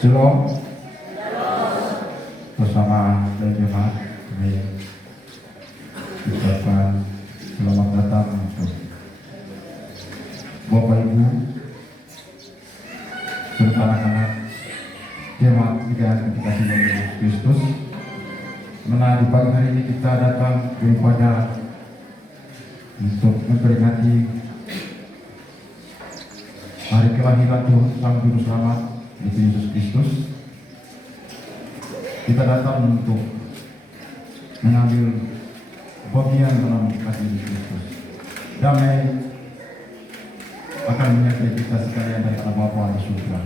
Shalom. Bersama dari jemaat kami ucapkan selamat datang untuk Bapak Ibu serta anak-anak jemaat yang dikasihi oleh Yesus Kristus. Di pagi hari ini kita datang beribadah untuk memperingati hari kelahiran Tuhan Sang Juru Selamat Yesus Kristus. Kita datang untuk mengambil bagian dalam kasih Yesus Kristus. Damai akan menyertai kita sekalian dari Allah Bapa di surga.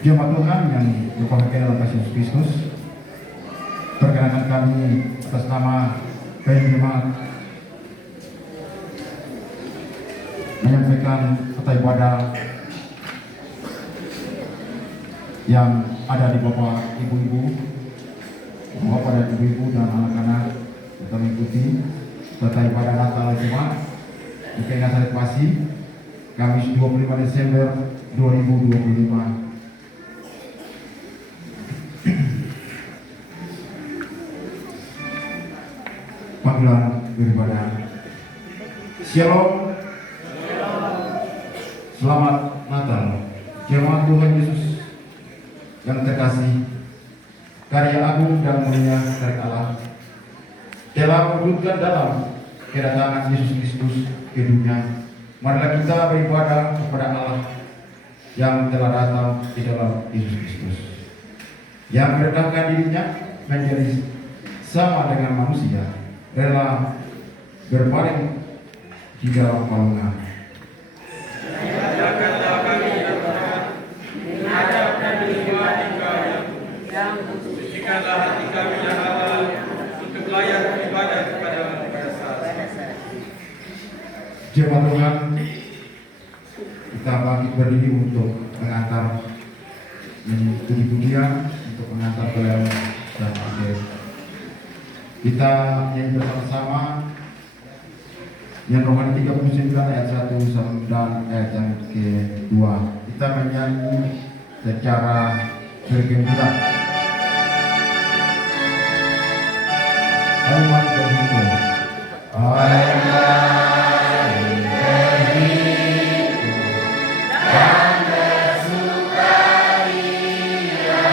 Jemaat Tuhan yang berbahagia dalam kasih Yesus Kristus, perkenankan kami atas nama jemaat menyampaikan kata ibadah yang ada di Bapak, Ibu-ibu, Bapak dan Ibu-ibu dan anak-anak kita mengikuti kata ibadah Natal Jemaat di Keingasan Pasi Kamis 25 Desember 2025. Panggilan beribadah. Shalom. Selamat Natal. Jemaat Tuhan Yesus yang terkasih, karya agung dan mulia dari Allah telah mewujudkan dalam kedatangan Yesus Kristus ke dunia. Marilah kita beribadah kepada Allah yang telah datang di dalam Yesus Kristus, yang merendahkan dirinya menjadi sama dengan manusia, rela berbaring di dalam palungan. Sucikanlah hati kami ya Allah untuk layak beribadah kepada saat. Jemaat Tuhan, kita bangkit berdiri untuk mengantar puji-pujian, untuk mengantar beliau dan akhir. Kita nyanyi bersama-sama yang Rohani 39 ayat 1 dan ayat yang kedua. Kita menyanyi secara bergembira. Hai mari berhimpun. Hai mari berhimpun dan bersukaria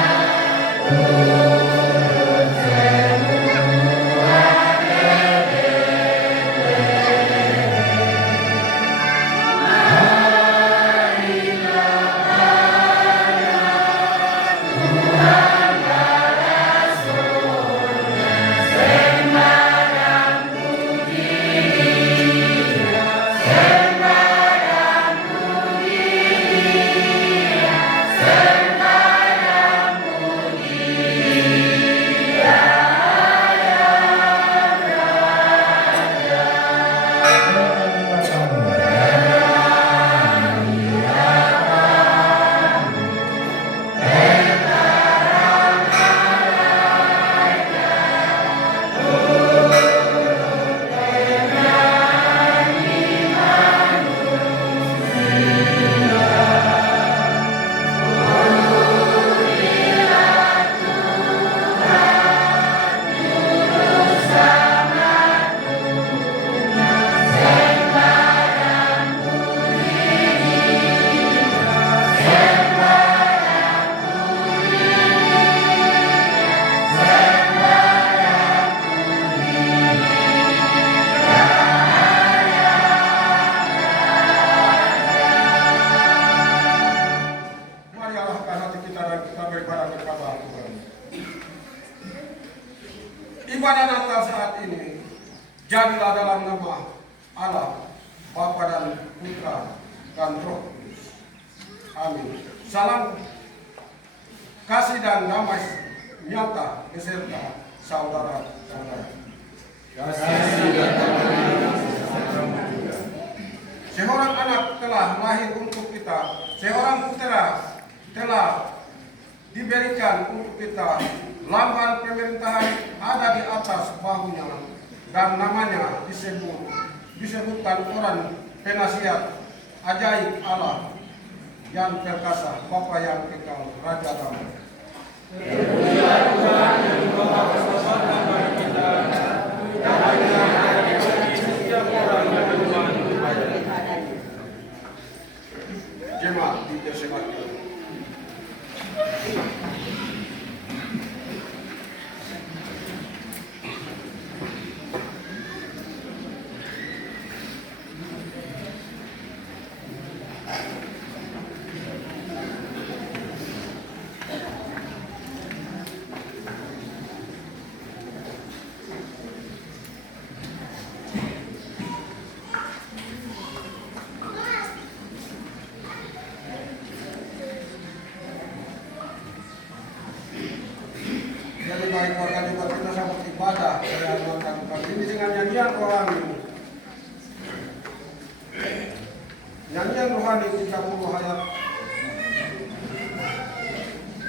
turut semua ibadah Natal saat ini jadilah dalam nama Allah, Bapa dan Putra dan Roh Kudus. Amin. Salam kasih dan damai nyata beserta saudara-saudara. Seorang anak telah lahir untuk kita, seorang putera telah diberikan untuk kita. Lambang pemerintahan ada di atas bahunya dan namanya disebutkan orang penasihat, ajaib Allah, yang perkasa, Bapa yang kekal, Raja damai. Jemaat dipersilakan. Jadi baik warga juga kita sambut ibadah saya melakukan ini dengan nyanyian rohani. Nyanyian rohani 30 ayat.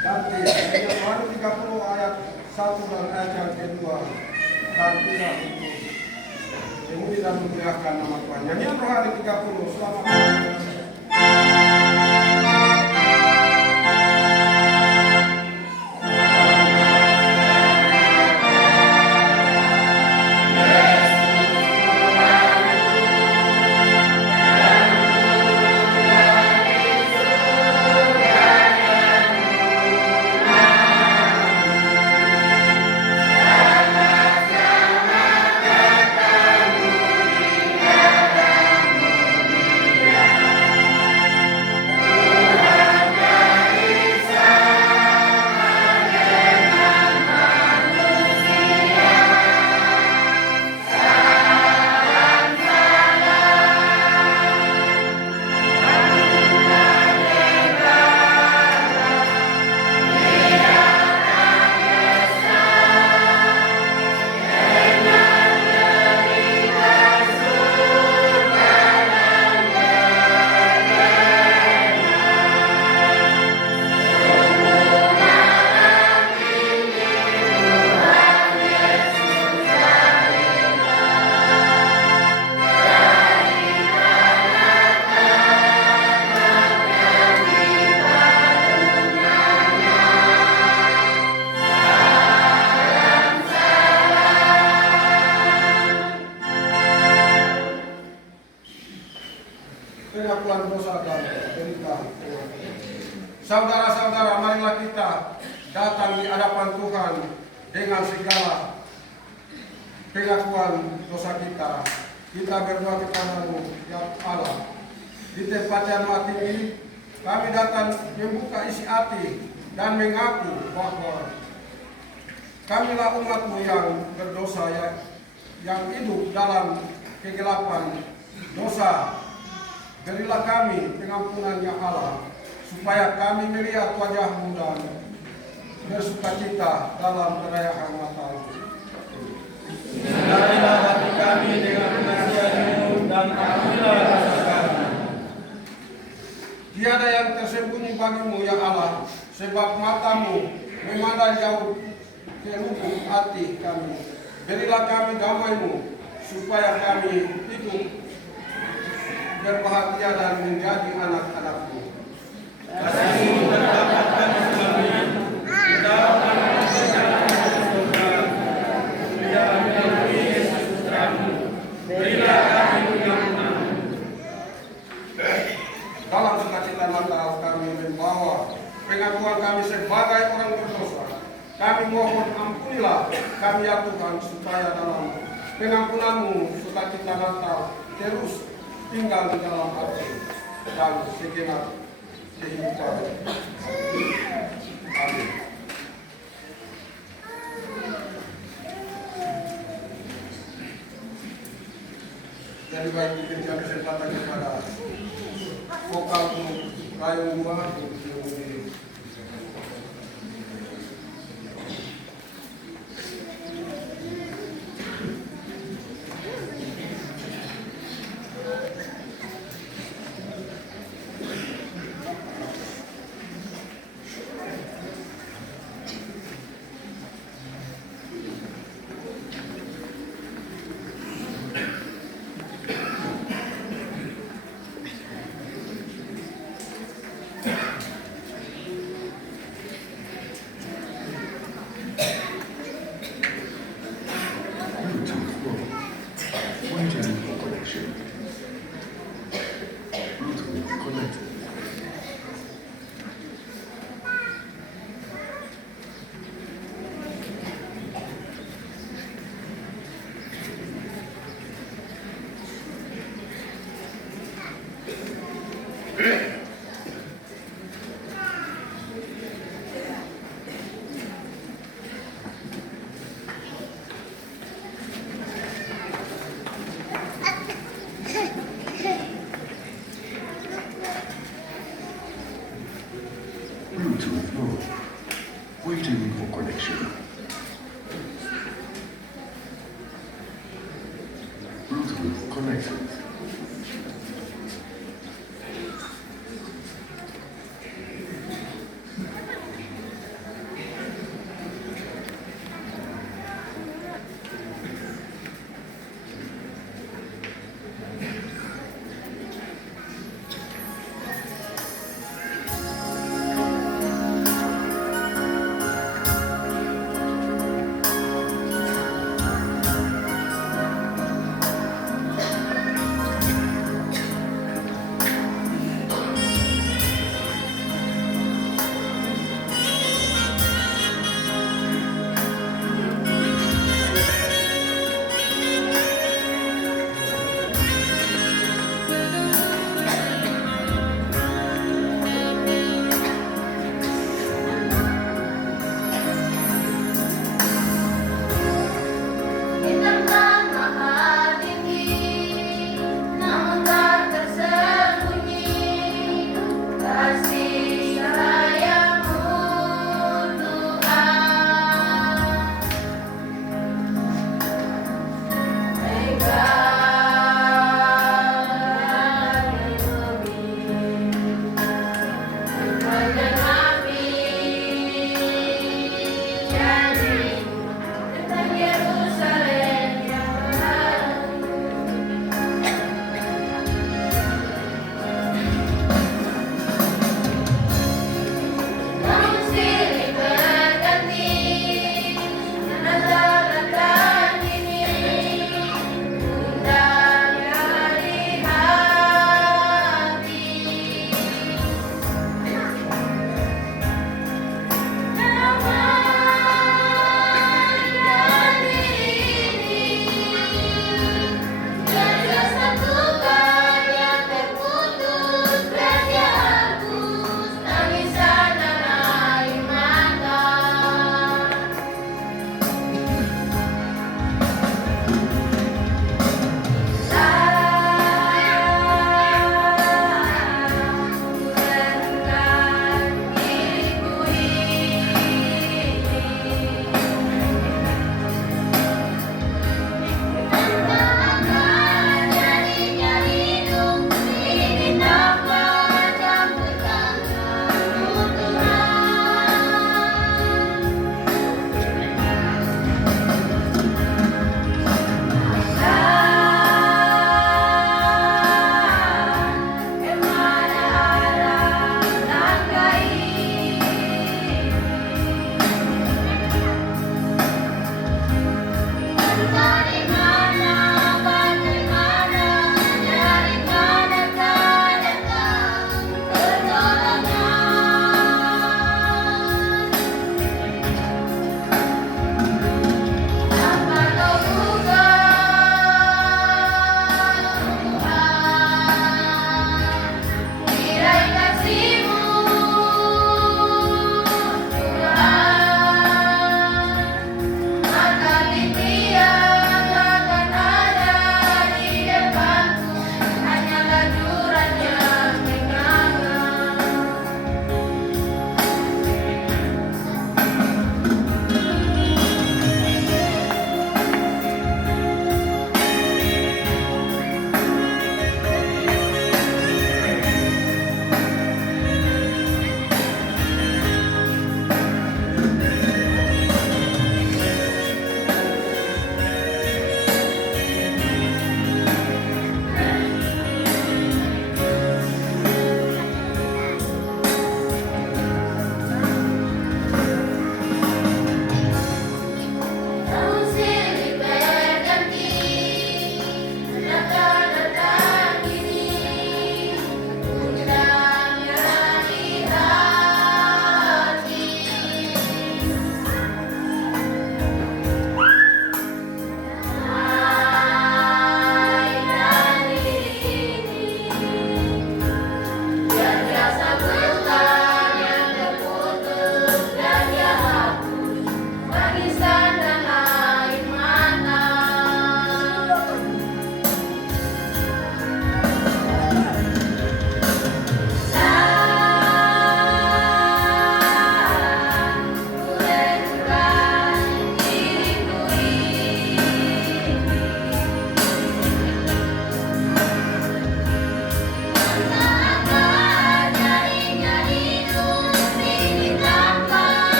Nanti nyanyian rohani 30 ayat 1 dan ayat yang kedua dan 3 untuk memuji dan memuliakan nama Tuhan. Nyanyian rohani 30 selamat. Pengakuan dosa dan derita. Saudara-saudara, marilah kita datang di hadapan Tuhan dengan segala pengakuan dosa kita. Kita berdoa kepada-Mu, ya Allah. Di tempat yang mati ini, kami datang membuka isi hati dan mengaku bahwa kamilah umat-Mu yang berdosa, yang hidup dalam kegelapan dosa. Berilah kami pengampunan ya Allah, supaya kami melihat wajah-Mu dan bersukacita dalam perayaan Natal. Sinarilah hati kami dengan penasihat-Mu dan ampunilah rasa kami. Tiada yang tersembunyi bagi-Mu ya Allah, sebab mata-Mu memandang jauh ke lubuk hati kami. Berilah kami damai-Mu, supaya kami hidup berbahagia dan menjadi anak-anak-Mu. Kasih-Mu mendapatkan kami, kita akan menjadi surga. Berilah kami Yesus putra-Mu, berilah kami pengampunan. Dalam sukacita Natal kami membawa pengakuan kami sebagai orang berdosa. Kami mohon ampunilah kami ya Tuhan, supaya dalam pengampunan-Mu sukacita Natal terus tinggal di dalam hati dan segenap kehidupan. Amin. Jadi baik diberikan kesempatan kepada vokal Rayon 2 untuk mengirim. Waiting for connection. Bluetooth connected. Bluetooth mode. Waiting for connection. Bluetooth connected.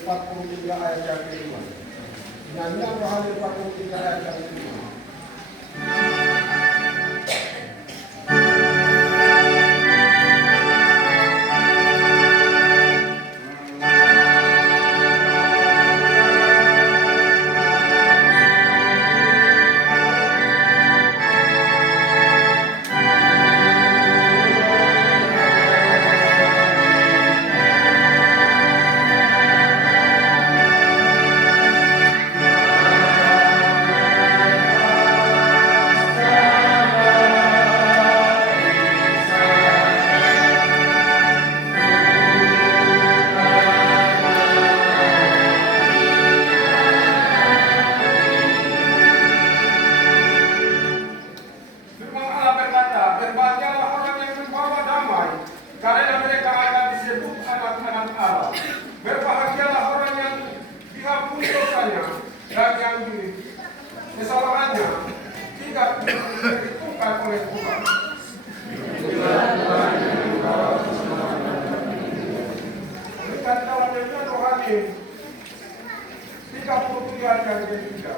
43 ayat yang kelima. Nyanyian rohani 43 ayat yang kelima. Kesalahannya tidak diperhitungkan oleh Tuhan. Berikan dalam nyanyian rohani 33 ayat yang ketiga.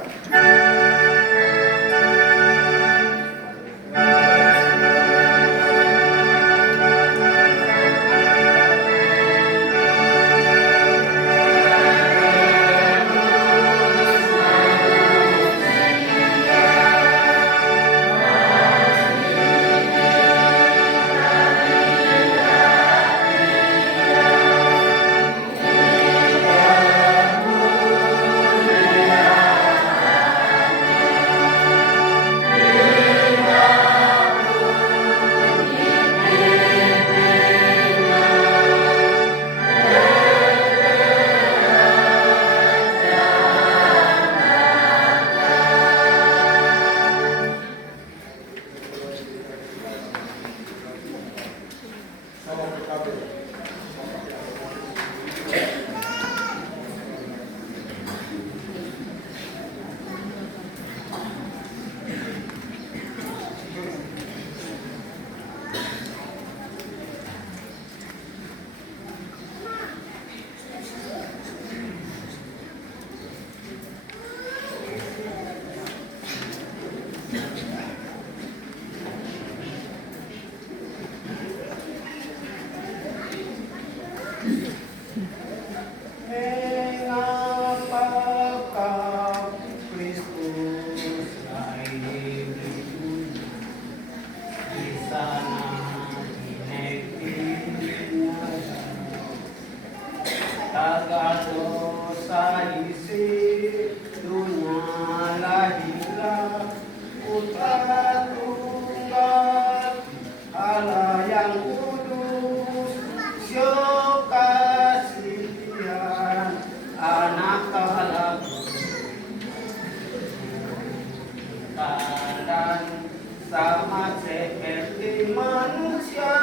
Sama seperti manusia,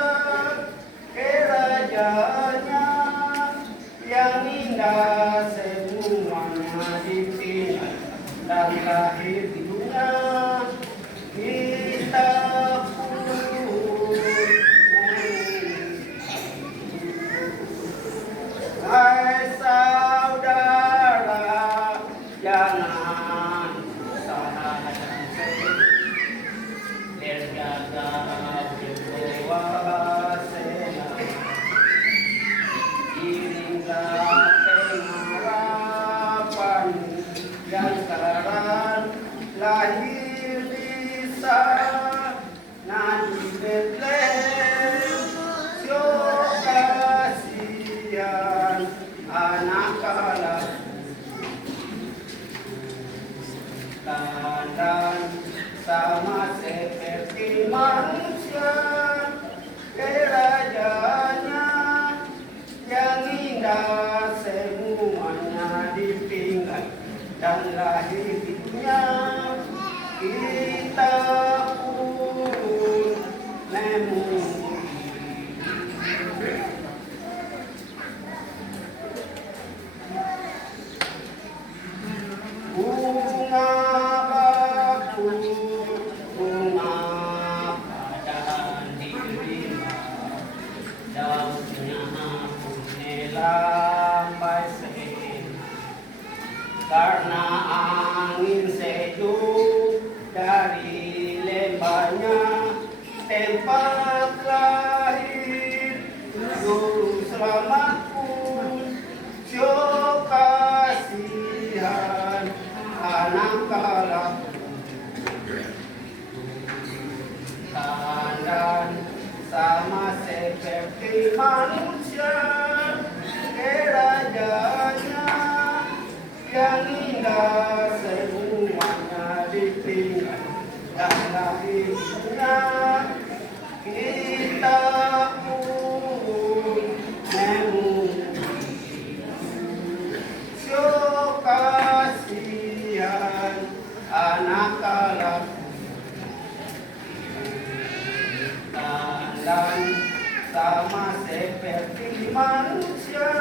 kerajaannya yang indah semuanya dipilih dan lahir di dunia. Kita pun hai saudara, jangan salah dan berjaga berpuasa, iringlah pengharapan yang sekarang lahir di sana di Betlehem. Syok kasihan anak Allah dan sama seperti manusia, kerajaannya yang indah semuanya dipinggan dan lahir di dunia. Kita pun memuji bunga bakul, bunga padang tempat lahir juru selamatku, sio kasihan anak kalahku. Tandan sama seperti manusia, kerajaannya yang indah semuanya ditinggal dan lahirnya kita pun memuji. Sio kasihan anak kalahku. Dan sama seperti manusia,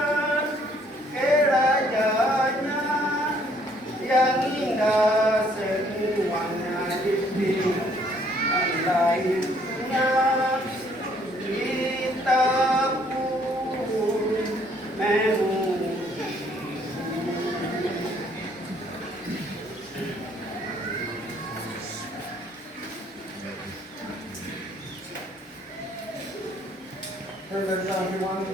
kerajaannya yang indah semuanya ditinggal lahirnya kita pun memuji. Pemerintahan Firman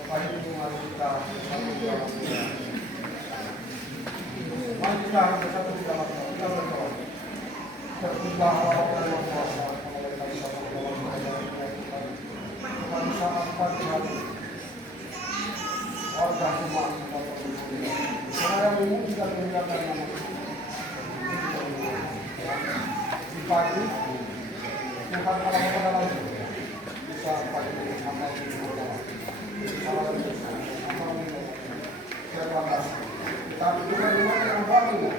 Bapak Ibu mari kita bersatu di dalam kita berdoa. Berdoa Allah yang kuasa pada saat pagi hari warga semua saya memuji dan memuliakan nama di pagi Tuhan kalau pada langsung bisa pagi ini amal terima kasih. Tapi juga rumah yang baru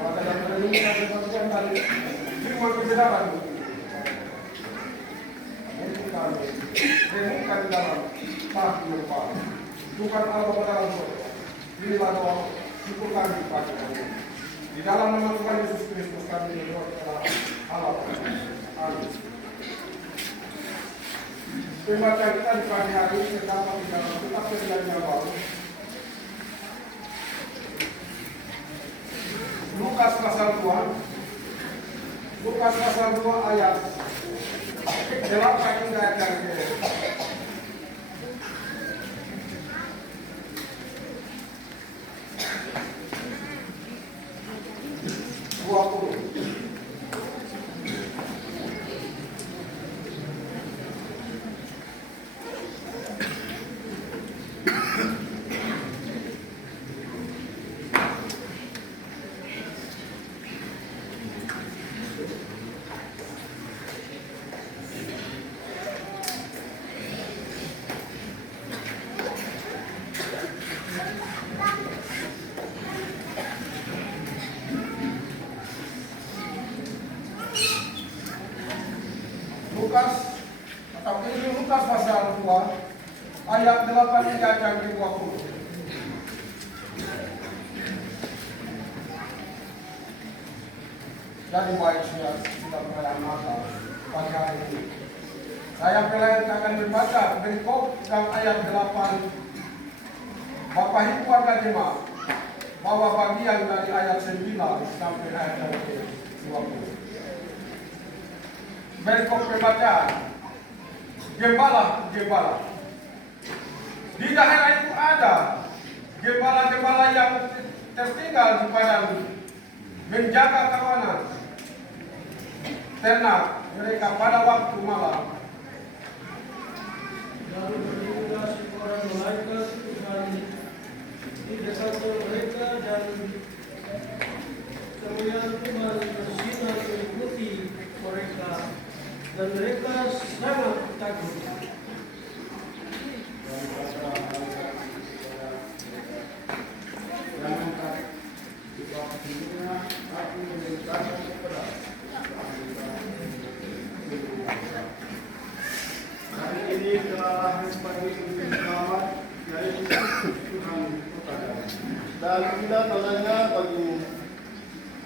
maka yang merenungkan sebagian dari firman kebenaran untuk kami renungkan dalam pagi yang baru. Tuhan Allah pada langsung inilah doa syukur kami pagi ini. Di dalam nama Tuhan Yesus Kristus kami berdoa kepada Allah. Amin. Pembacaan kita di pagi hari ini terdapat di dalam kitab Perjanjian yang baru. Lukas pasal 2. Lukas pasal 2 ayat 8 hingga ayat 20. Lukas atau Injil Lukas pasal 2 ayat 8 hingga ayat 20. Jadi baik sudah pelayan mata pagi hari ini. Saya pelayan akan membaca perikop dalam ayat 8. Bapak Ibu warga jemaat, bahwa bagian dari ayat 9 sampai ayat 20. Perikop pembacaan gembala. Di daerah itu ada gembala-gembala yang tertinggal di padang menjaga kawanan ternak mereka pada waktu malam. Lalu berdirilah seorang malaikat Tuhan di dekat mereka dan kemuliaan Tuhan bersinar meliputi mereka. Dan mereka sangat takut. Hari ini telah lahir bagi Juru Selamat, yaitu Tuhan Kota. Dan tidak tandanya bagimu,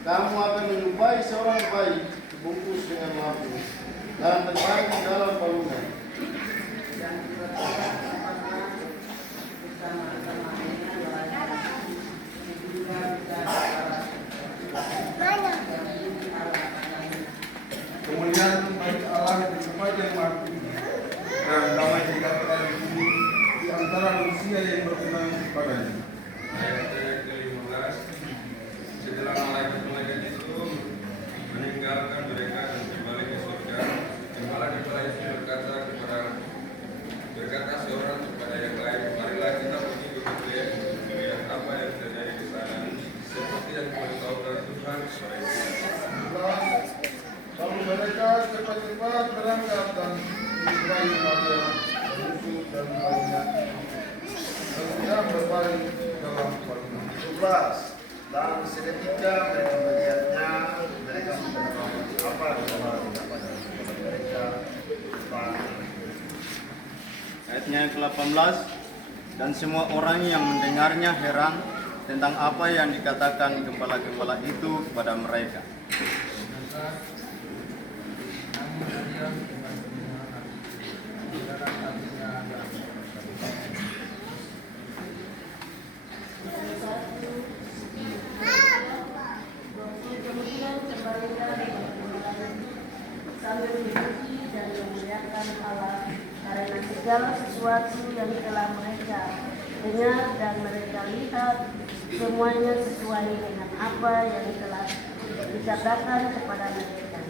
kamu akan menjumpai seorang bayi dibungkus dengan lampu dan terbaring di dalam balungan. Lalu mereka cepat-cepat berangkat dan Ibrahim Maria Yusuf dan bayinya dan sedang berbaring dalam perut. 12. Dan seketika mereka melihatnya, mereka mendengar apa kepada mereka. Ayatnya yang ke-18, dan semua orang yang mendengarnya heran tentang apa yang dikatakan gembala-gembala itu kepada mereka. Kemudian kembalilah sambil memuji dan memuliakan Allah karena segala sesuatu yang telah mereka dengar dan mereka lihat semuanya sesuai dengan apa yang telah dikatakan kepada mereka.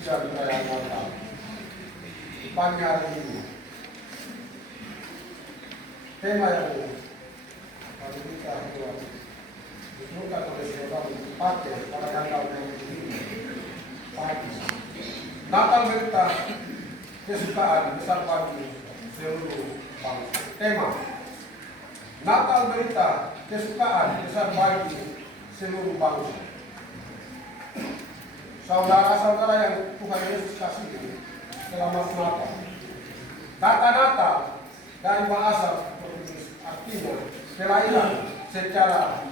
Bisa ditayangkan pagi hari ini. Tema yang kami kita buat ditemukan oleh seorang pakai pada tanggal yang ini pagi. Natal berita kesukaan besar bagi seluruh bangsa. Tema Natal berita kesukaan besar bagi seluruh bangsa. Saudara-saudara yang Tuhan Yesus kasihi, selamat Natal. Kata Natal dari bahasa Portugis artinya kelahiran secara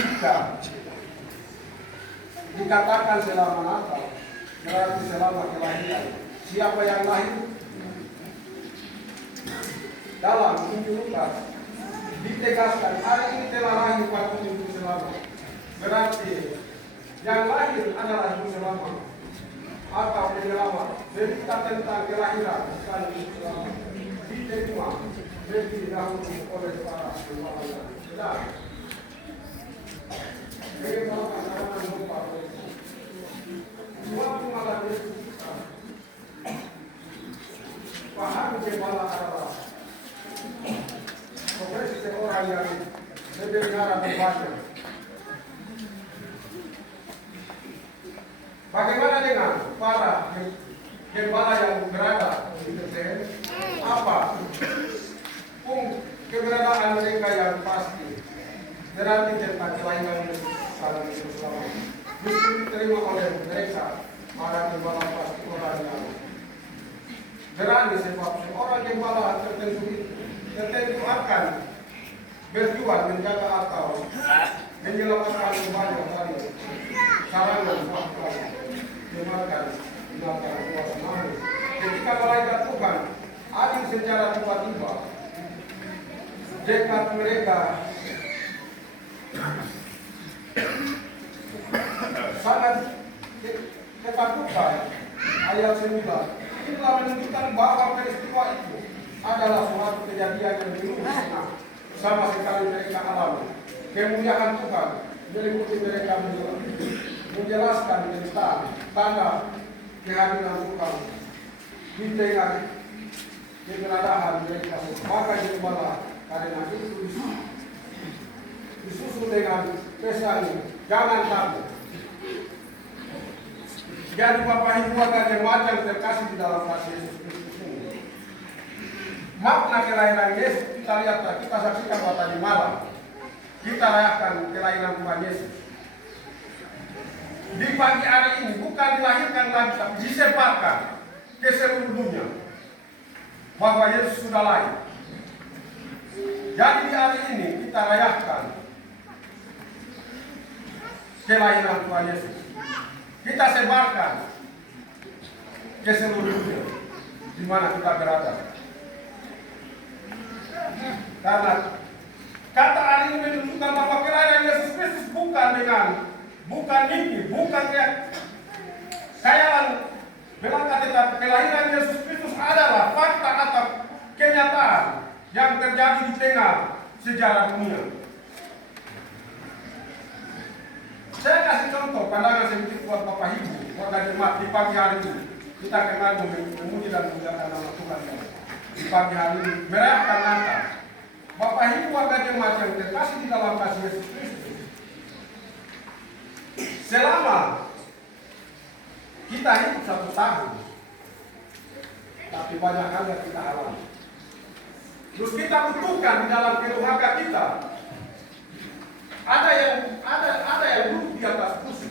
jika dikatakan selama Natal berarti selama kelahiran. Siapa yang lahir? Dalam Injil Lukas ditegaskan hari ini telah lahir waktu itu selama. Berarti yang lahir adalah Juru Selamat atau penyelamat. Berita tentang kelahiran bukan Juru Selamat diterima lebih dahulu oleh para ulama. Dan bagaimana cara lupa suatu malam Yesus paham gembala adalah profesi seorang yang berbicara berbanyak. Bagaimana dengan para gembala yang berada di Betel? Apa keberadaan mereka yang pasti berarti tentang kelahiran Yesus salam Yesus selamat. Mesti diterima oleh mereka para gembala pasti orang yang berani, sebab seorang gembala tertentu akan berjuang menjaga atau menyelamatkan banyak dari sarangan bahkan memakan binatang kuasa manis. Ketika malaikat Tuhan adil secara tiba-tiba, dekat mereka sangat ketakutan. Ayat 9 ini telah menunjukkan bahwa peristiwa itu adalah suatu kejadian yang belum pernah sama sekali mereka alami. Kemuliaan Tuhan meliputi mereka menjelaskan tentang tanda kehadiran Tuhan di tengah keberadaan mereka. Maka gembala karena itu disusul dengan pesan jangan takut. Jadi Bapak Ibu dan jemaat yang terkasih di dalam kasih Yesus Kristus ini, makna kelahiran Yesus kita lihat, kita saksikan pada tadi malam. Kita rayakan kelahiran Tuhan Yesus. Di pagi hari ini bukan dilahirkan lagi, tapi disebarkan ke seluruh dunia bahwa Yesus sudah lahir. Jadi hari ini kita rayakan kelahiran Tuhan Yesus. Kita sebarkan ke seluruh dunia di mana kita berada. Karena kata hari ini menunjukkan bahwa kelahiran Yesus Kristus bukan mimpi, bukan khayalan belaka, tetapi kelahiran Yesus Kristus adalah fakta atau kenyataan yang terjadi di tengah sejarah dunia. Saya kasih contoh pandangan sedikit buat Bapak Ibu, warga jemaat di pagi hari ini. Kita kembali memuji dan memuliakan nama Tuhan. Di pagi hari ini merayakan Natal. Bapak Ibu warga jemaat yang terkasih di dalam kasih Yesus Kristus. Selama kita hidup 1 tahun, tapi banyak hal yang kita alami. Terus kita butuhkan di dalam keluarga kita. Ada yang duduk di atas kursi.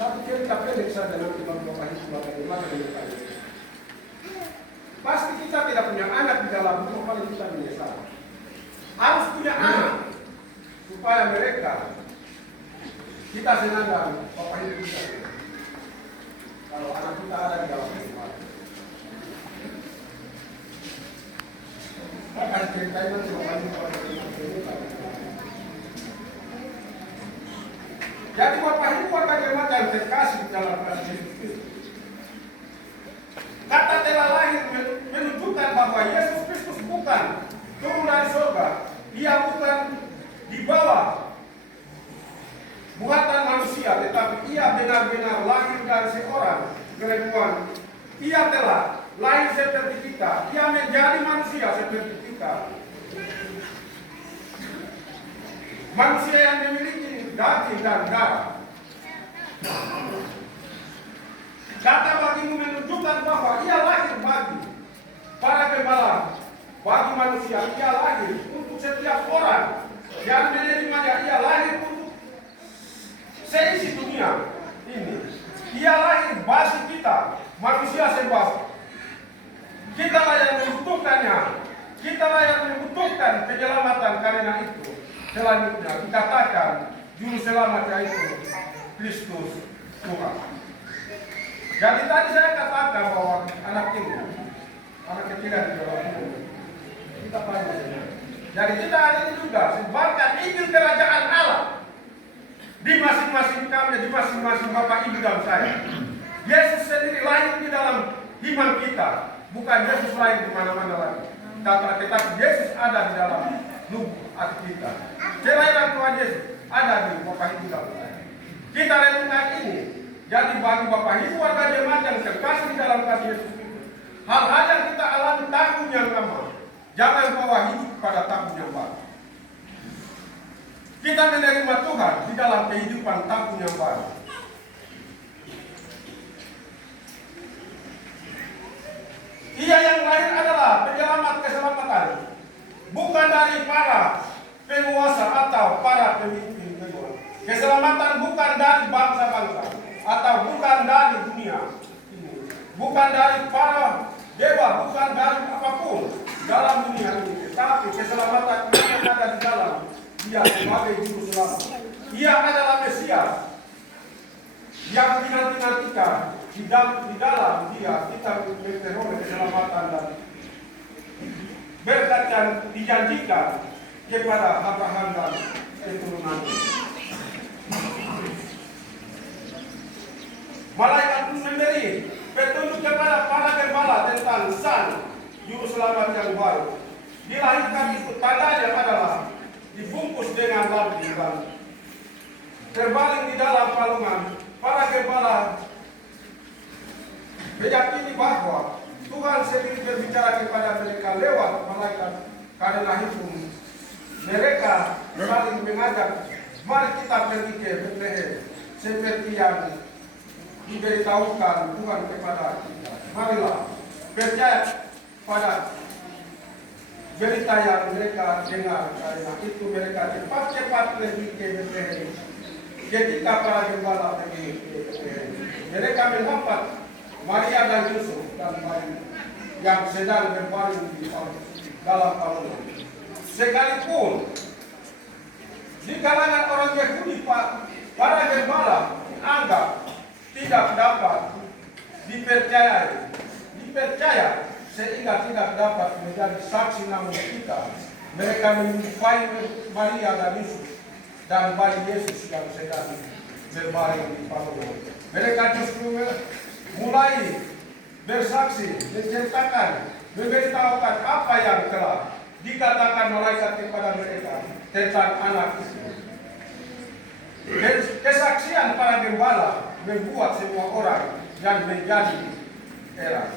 Satu cerita pendek saja nanti Bapak Ibu bagaimana menyukai. Pasti kita tidak punya anak di dalam rumah, paling kita menyesal. Harus punya anak supaya mereka kita senang dan Bapak Ibu kita. Kalau anak kita ada di dalam rumah. Akan ceritain nanti Bapak Ibu. Jadi Bapak Ibu warga jemaat yang terkasih dalam kasih Yesus Kristus. Kata telah lahir menunjukkan bahwa Yesus Kristus bukan turun dari surga. Ia bukan di bawah buatan manusia, tetapi ia benar-benar lahir dari seorang perempuan. Ia telah lahir seperti kita. Ia menjadi manusia seperti kita. Manusia yang memiliki daging dan darah. Kata bagimu menunjukkan bahwa ia lahir bagi para gembala, bagi manusia. Ia lahir untuk setiap orang yang menerimanya. Ia lahir untuk seisi dunia ini. Ia lahir bagi kita, manusia sebab kitalah yang membutuhkannya. Kitalah yang membutuhkan penyelamatan. Karena itu selanjutnya dikatakan juru selamat yaitu Kristus Tuhan. Jadi tadi saya katakan bahwa anak ini, anak kecil yang di dalam umur, kita banyak. Jadi kita hari ini juga sebarkan Injil kerajaan Allah di masing-masing kami, di masing-masing Bapak Ibu dan saya. Yesus sendiri lahir di dalam iman kita, bukan Yesus lahir di mana-mana lagi. Tetapi Yesus ada di dalam lubuk hati kita. Kelahiran Tuhan Yesus ada di Bapak Ibu dan saya. Kita renungkan ini. Jadi bagi Bapak Ibu warga jemaat yang terkasih di dalam kasih Yesus Kristus, hal-hal yang kita alami tahun yang lama, jangan bawa hidup pada tahun yang baru. Kita menerima Tuhan di dalam kehidupan tahun yang baru. Ia yang lahir adalah penyelamat keselamatan, bukan dari para penguasa atau para pemimpin kedua. Keselamatan bukan dari bangsa-bangsa atau bukan dari dunia ini, bukan dari para dewa, bukan dari apapun dalam dunia ini, tapi keselamatan yang ada di dalam Dia sebagai juru selamat. Ia adalah Mesias yang dinanti-nantikan. Di dalam Dia kita memperoleh keselamatan dan berkat yang dijanjikan kepada Abraham dan keturunannya. Malaikat memberi petunjuk kepada para gembala tentang Sang Juru Selamat yang baru. Dilahirkan itu tandanya adalah dibungkus dengan lampu dan terbaling di dalam palungan. Para gembala meyakini bahwa Tuhan sendiri berbicara kepada mereka lewat malaikat. Karena itu mereka saling mengajak, mari kita pergi ke Bethlehem seperti yang diberitahukan Tuhan kepada kita. Marilah percaya pada berita yang mereka dengar. Karena itu mereka cepat-cepat pergi ke Bethlehem. Ketika para gembala pergi ke Bethlehem, mereka mendapati Maria dan Yusuf dan bayi yang sedang berbaring di dalam bangunan. Sekalipun di kalangan orang Yahudi para gembala anggap tidak dapat dipercaya sehingga tidak dapat menjadi saksi, namun mereka menjumpai Maria dan Yusuf dan bayi Yesus yang sedang berbaring di bangunan. Mereka justru mulai bersaksi, menceritakan, memberitahukan apa yang telah dikatakan malaikat kepada mereka tentang anak itu. Kesaksian para gembala membuat semua orang yang menjadi heran.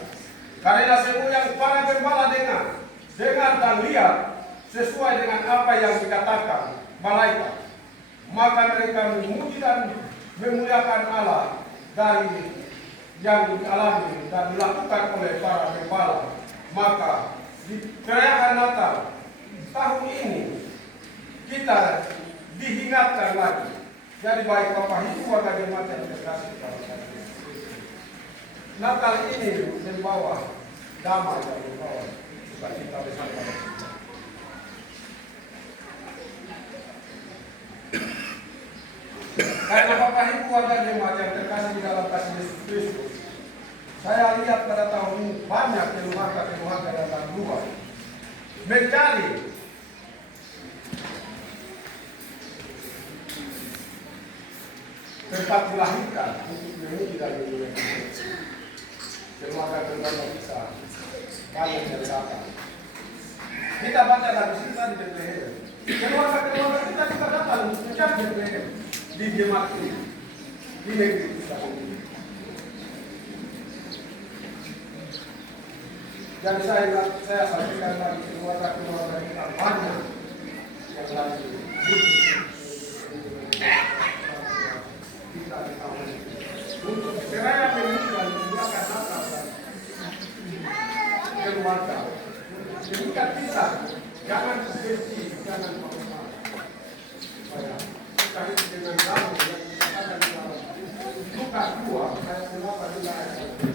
Karena semua yang para gembala dengar dan lihat sesuai dengan apa yang dikatakan malaikat, maka mereka memuji dan memuliakan Allah dari yang dialami dan dilakukan oleh para gembala. Maka di perayaan Natal tahun ini kita diingatkan lagi. Jadi baik Bapak Ibu warga jemaat yang terkasih kepada saya, Natal ini membawa damai dan membawa sukacita bersama. Karena Bapak Ibu warga jemaat yang terkasih di dalam kasih Yesus Kristus, saya lihat pada tahun ini banyak keluarga yang datang keluar mencari tempat dilahirkan untuk memuji dan memuliakan keluarga kita banyak yang datang. Kita baca dari sini di Bethlehem. Keluarga kita juga datang untuk mencari Bethlehem di jemaat ini, di negeri kita ini. Dan saya sampaikan lagi keluarga kita banyak yang lagi kita dikawal untuk seraya menyukai menjaga Natal dan keluarga. Jadikan kita jangan seperti jangan malu-malu. Supaya kita hidup dengan damai yang dikatakan di dalam Lukas 2 ayat 8 hingga ayat 20.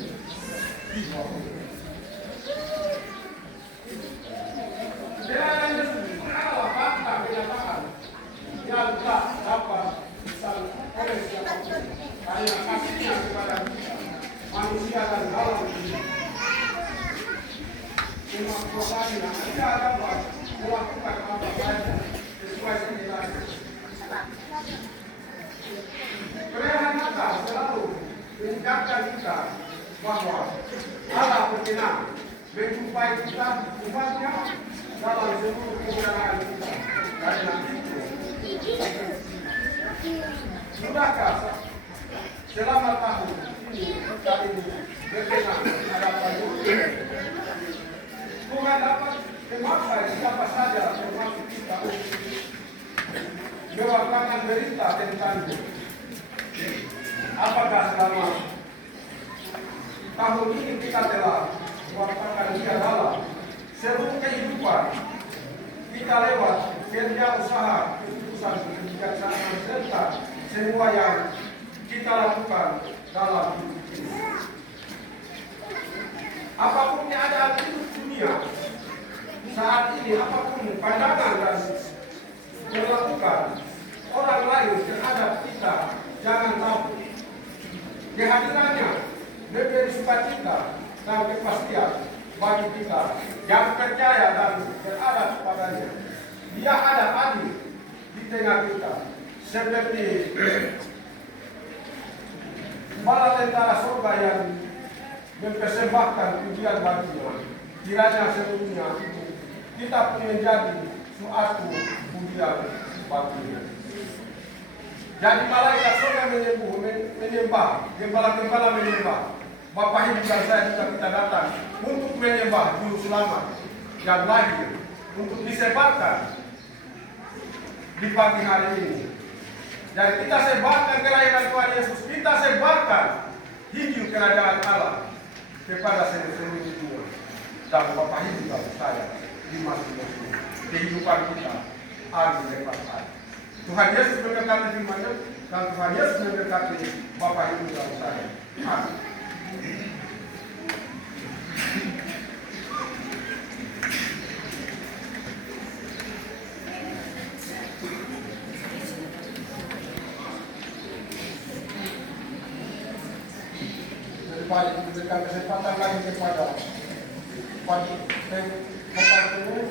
Dan Allah fakta kenyataan yang tak dapat oleh siapapun karena kasihnya kepada kita manusia dan alam ini. Semua prosesnya tidak dapat melakukan apa saja sesuai selera. Perayaan Natal selalu mengingatkan kita bahwa Allah berkenan menjumpai kita umatnya dalam seluruh kebenaran kita. Karena itu, sudahkah selama tahun ini kita ini berkenan hadapan Tuhan? Tuhan dapat memakai siapa saja termasuk kita mewartakan berita tentang apakah selama tahun ini kita telah mewartakan dia dalam seluruh kehidupan kita lewat kerja usaha, keputusan, kebijaksanaan serta semua yang kita lakukan dalam hidup ini. Apapun keadaan hidup dunia saat ini, apapun pandangan dan melakukan orang lain terhadap kita, jangan takut. Kehadirannya memberi sukacita dan kepastian bagi kita yang percaya dan berada kepadanya. Dia ada adil di tengah kita, seperti bala tentara surga yang mempersembahkan pujian baginya. Kiranya seluruhnya itu kita pun menjadi suatu pujian baginya. Jadi malaikat surga menyembah, gembala-gembala menyembah. Bapak Ibu dan saya juga kita datang untuk menyembah Juru Selamat yang lahir untuk disebarkan di pagi hari ini. Jadi kita sebarkan kelahiran Tuhan Yesus, kita sebarkan Injil kerajaan Allah kepada seluruh dunia. Dan Bapak Ibu dan saya di masing-masing kehidupan kita ada lepas hari. Tuhan Yesus memberkati firman-Nya dan Tuhan Yesus memberkati Bapak Ibu dan saya. Amin. diberikan kesempatan lagi kepada pembantu.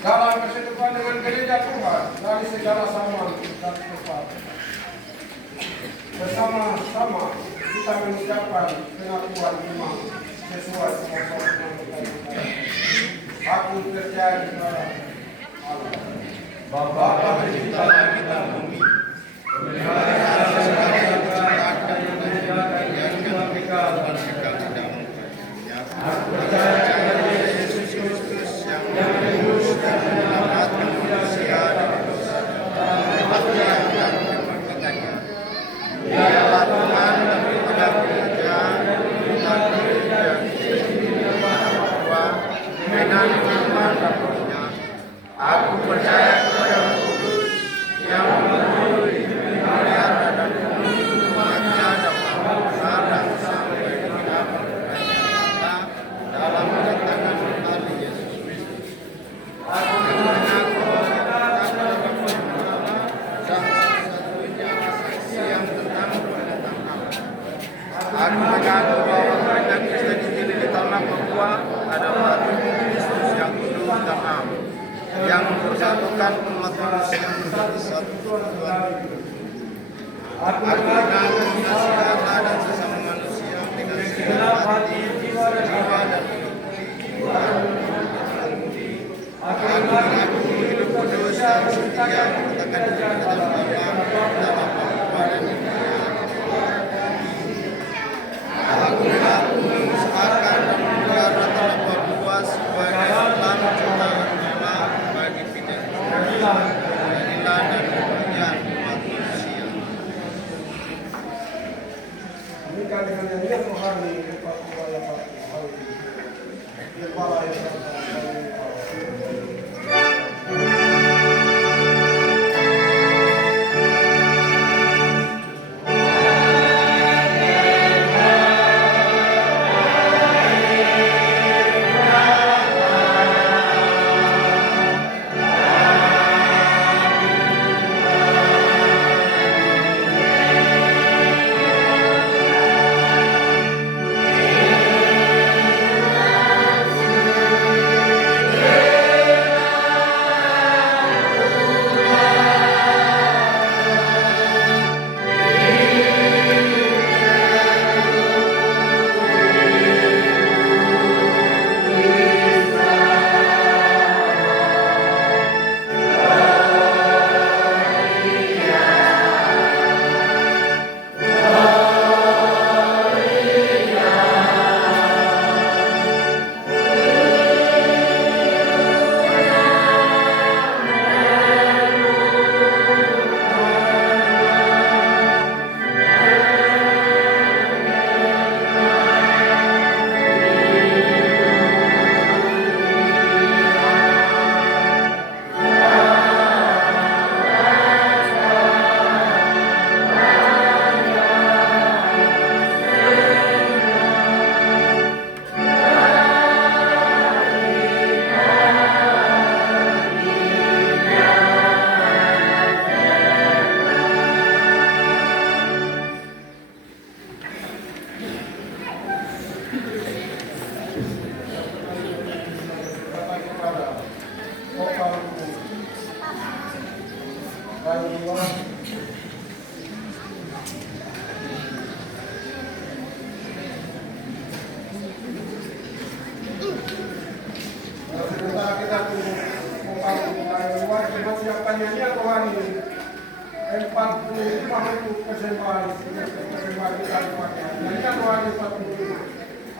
dalam persekutuan dengan gereja Tuhan dari segala zaman dan tempat. Bersama-sama kita mengucapkan pengakuan iman sesuai pokok yang kita. Aku percaya kepada Allah, Bapa pencipta langit dan bumi, memelihara segala yang diciptakan dan menjaga yang kekal dan kekal tidak mungkin. Aku percaya kepada Yesus Kristus yang menebus dan menyelamatkan manusia dari dosa. Aku yang memperkatakan, Dialah Tuhan dan kepada gereja dan gereja bahwa dengan iman dan rohnya, aku percaya kepada Roh Kudus yang memenuhi memelihara dan memenuhi umatnya dan memperkatakan dan sampai kepada perkatakan dalam kedatangan kembali Yesus Kristus. Aku mengaku dan satu-satunya saksi yang tentang pendatang Allah. Aku mengaku bahwa mereka Kristen Injil di tanah Papua adalah tubuh Kristus yang kudus dan am, yang mempersatukan umat manusia menjadi satu tujuan. Aku mengaku kasih Allah dan sesama manusia dengan segenap hati, jiwa dan Aku mengaku hidup kudus dan setia mengatakan diri dalam Allah dalam Bapa dan Dia. Aku mengaku mengusahakan dan memelihara tanah Papua sebagai ladang ciptaan Allah bagi keadilan dan kebahagiaan umat manusia. Menikah dengan yang rohani Papua yang kepala yang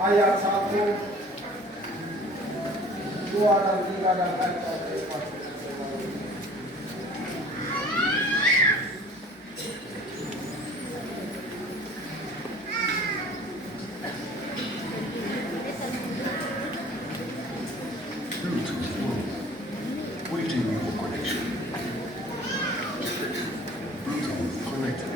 ayat 1, 2 dan 3 dan ayat 4. Bluetooth on. Waiting for connection. Bluetooth connected.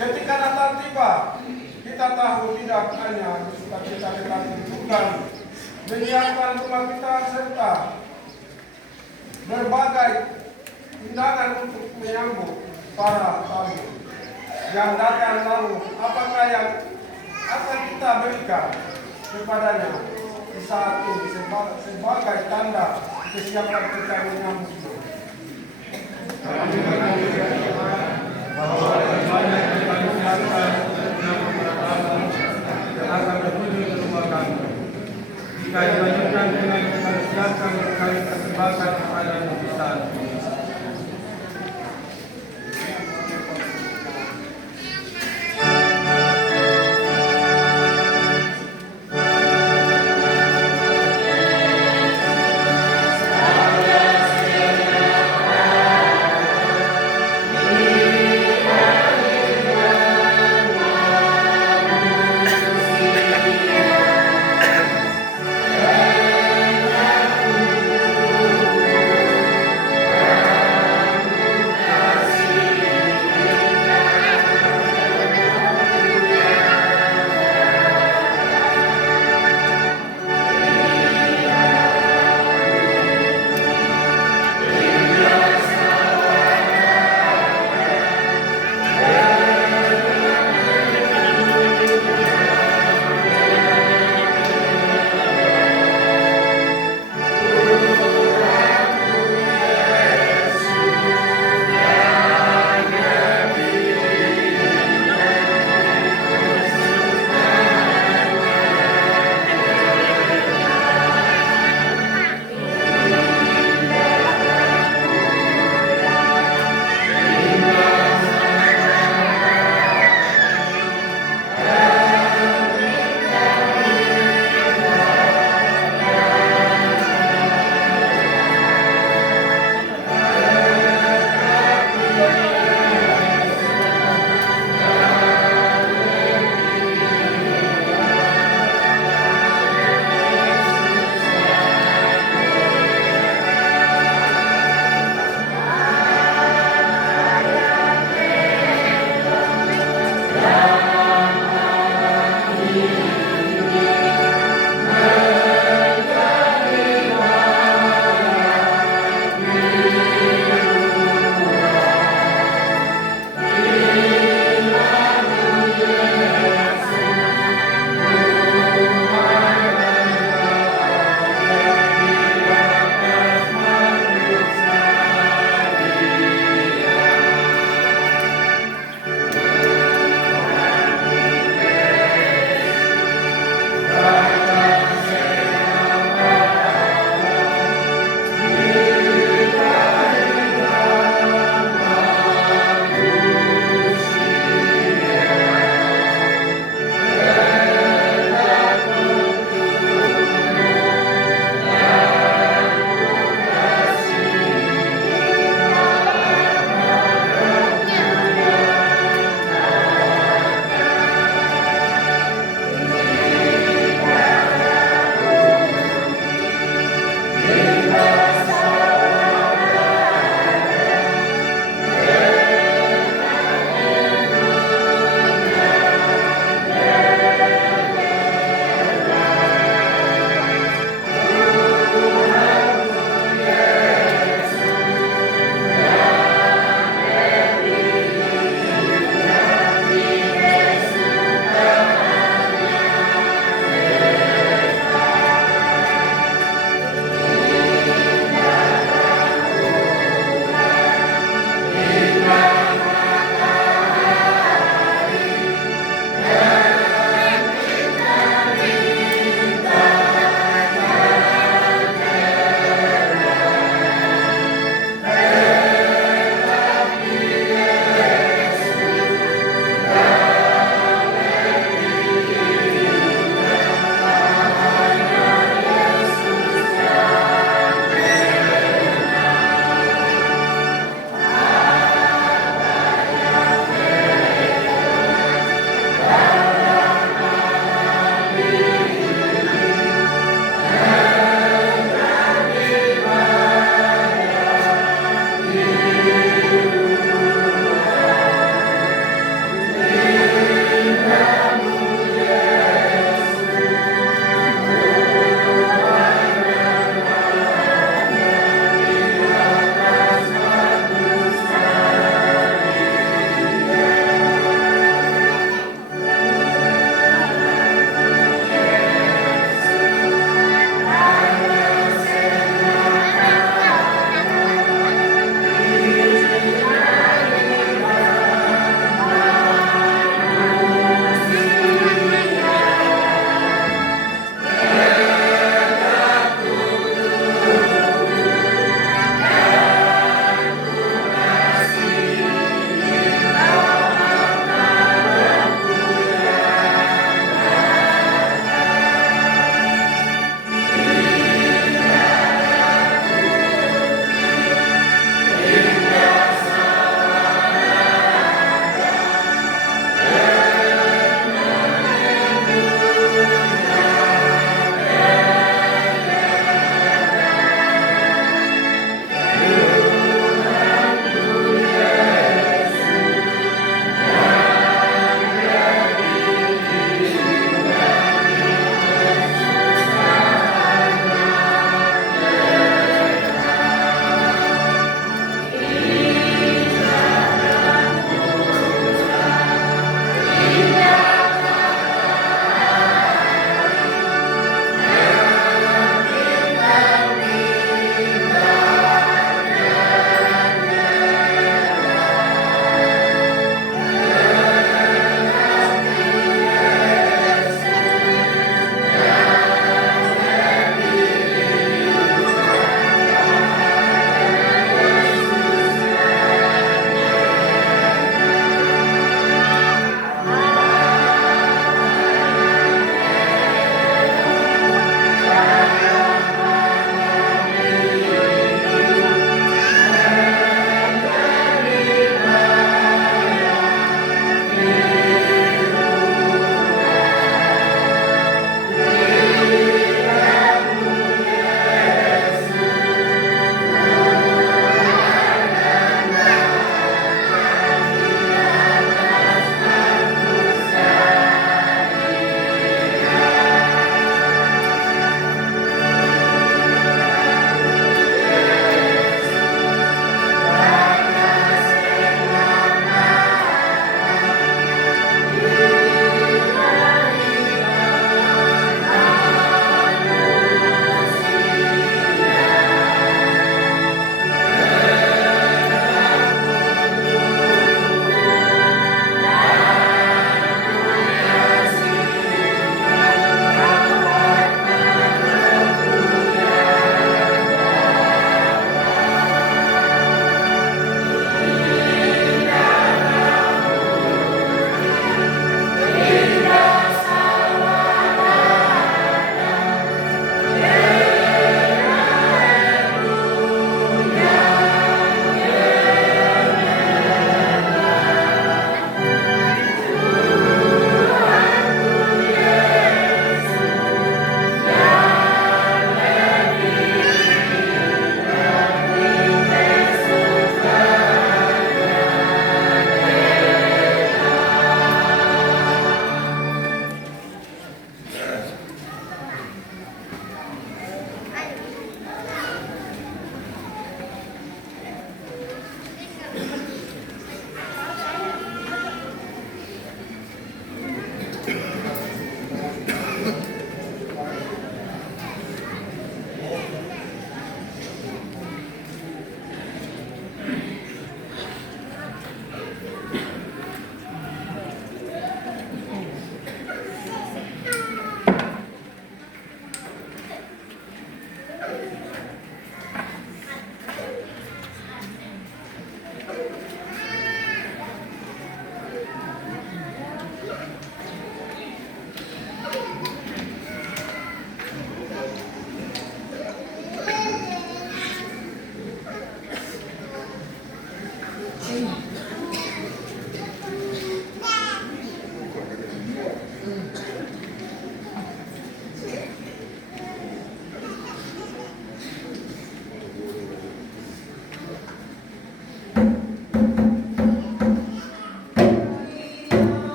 Ketika Natal tiba, kita tahu tidak hanya sukacita tetapi bukan menyiapkan rumah kita serta berbagai undangan untuk menyambut para tamu yang datang. Lalu apakah yang akan kita berikan kepadanya di saat ini sebagai tanda kesiapan kita menyambutnya? bahwa ibadah yang kami siapkan akan berkunjung ke rumah kami. Jika dilanjutkan dengan kami siapkan kami persembahkan kepada Tuhan.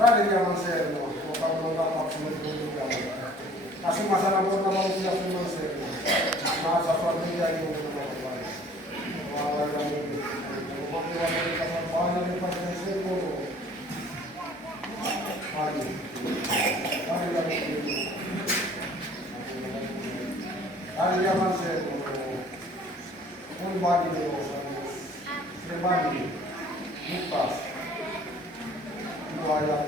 Dari zaman saya, kalau nggak kasih masalah buat nama usia semua saya, masa suatu jadi dari zaman saya, pun bagi berbagi, lupas. Ayat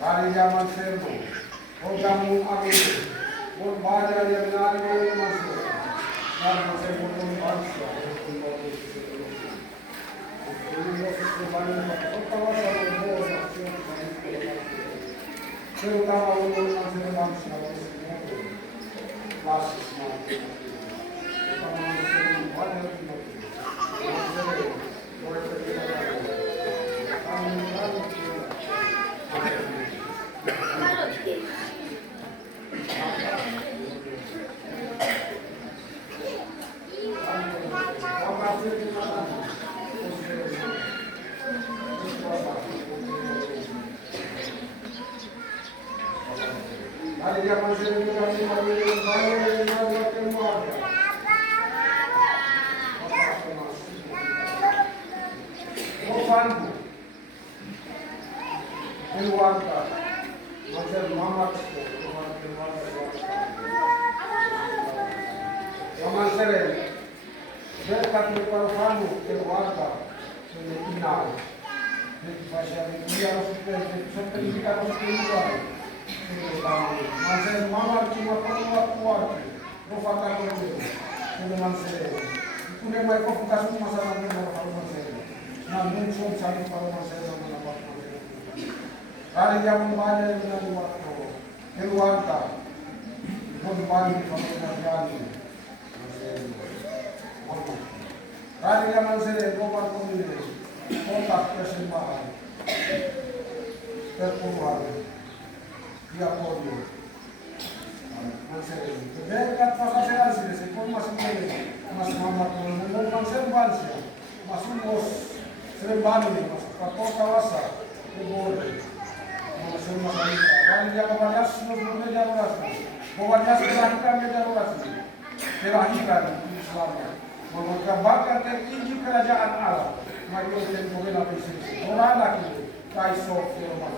dari zaman serbu, kamu aku, pun baca dia benar ini masuk. Karena saya butuh bangsa, terutama untuk bangsa Dari zaman saya kami keluarga. Bantu keluarga, macam Muhammad zaman saya dekat dengan Fanu keluarga final. Jadi pasal dia harus sertifikat harus keluar. Manse mama cuma kuat. Rofata ko. Kuno manse. Kuno mai ko kasu masalah ni kalau manse. Na muncul satu kalau manse na dapat manse. Hari yang banyak dengan waktu. Keluarga. Berbagi kalau terjadi. Hari yang manse gobar komune. Kontak persembahan. Terpuluhan. Dia podio. Berkat pasaran sini, sekon masih ini, mas Muhammad mengumumkan serbansia, mas Umos Serembani, mas Kapol Kawasa, Kubore, mas Masalita, dan dia kebanyakan seluruh media orasi, kebanyakan terakhirkan media orasi, terakhirkan Islamnya, menggambarkan tertinggi kerajaan Allah, mayor dan pembela bisnis, orang lagi, Kaiso Firman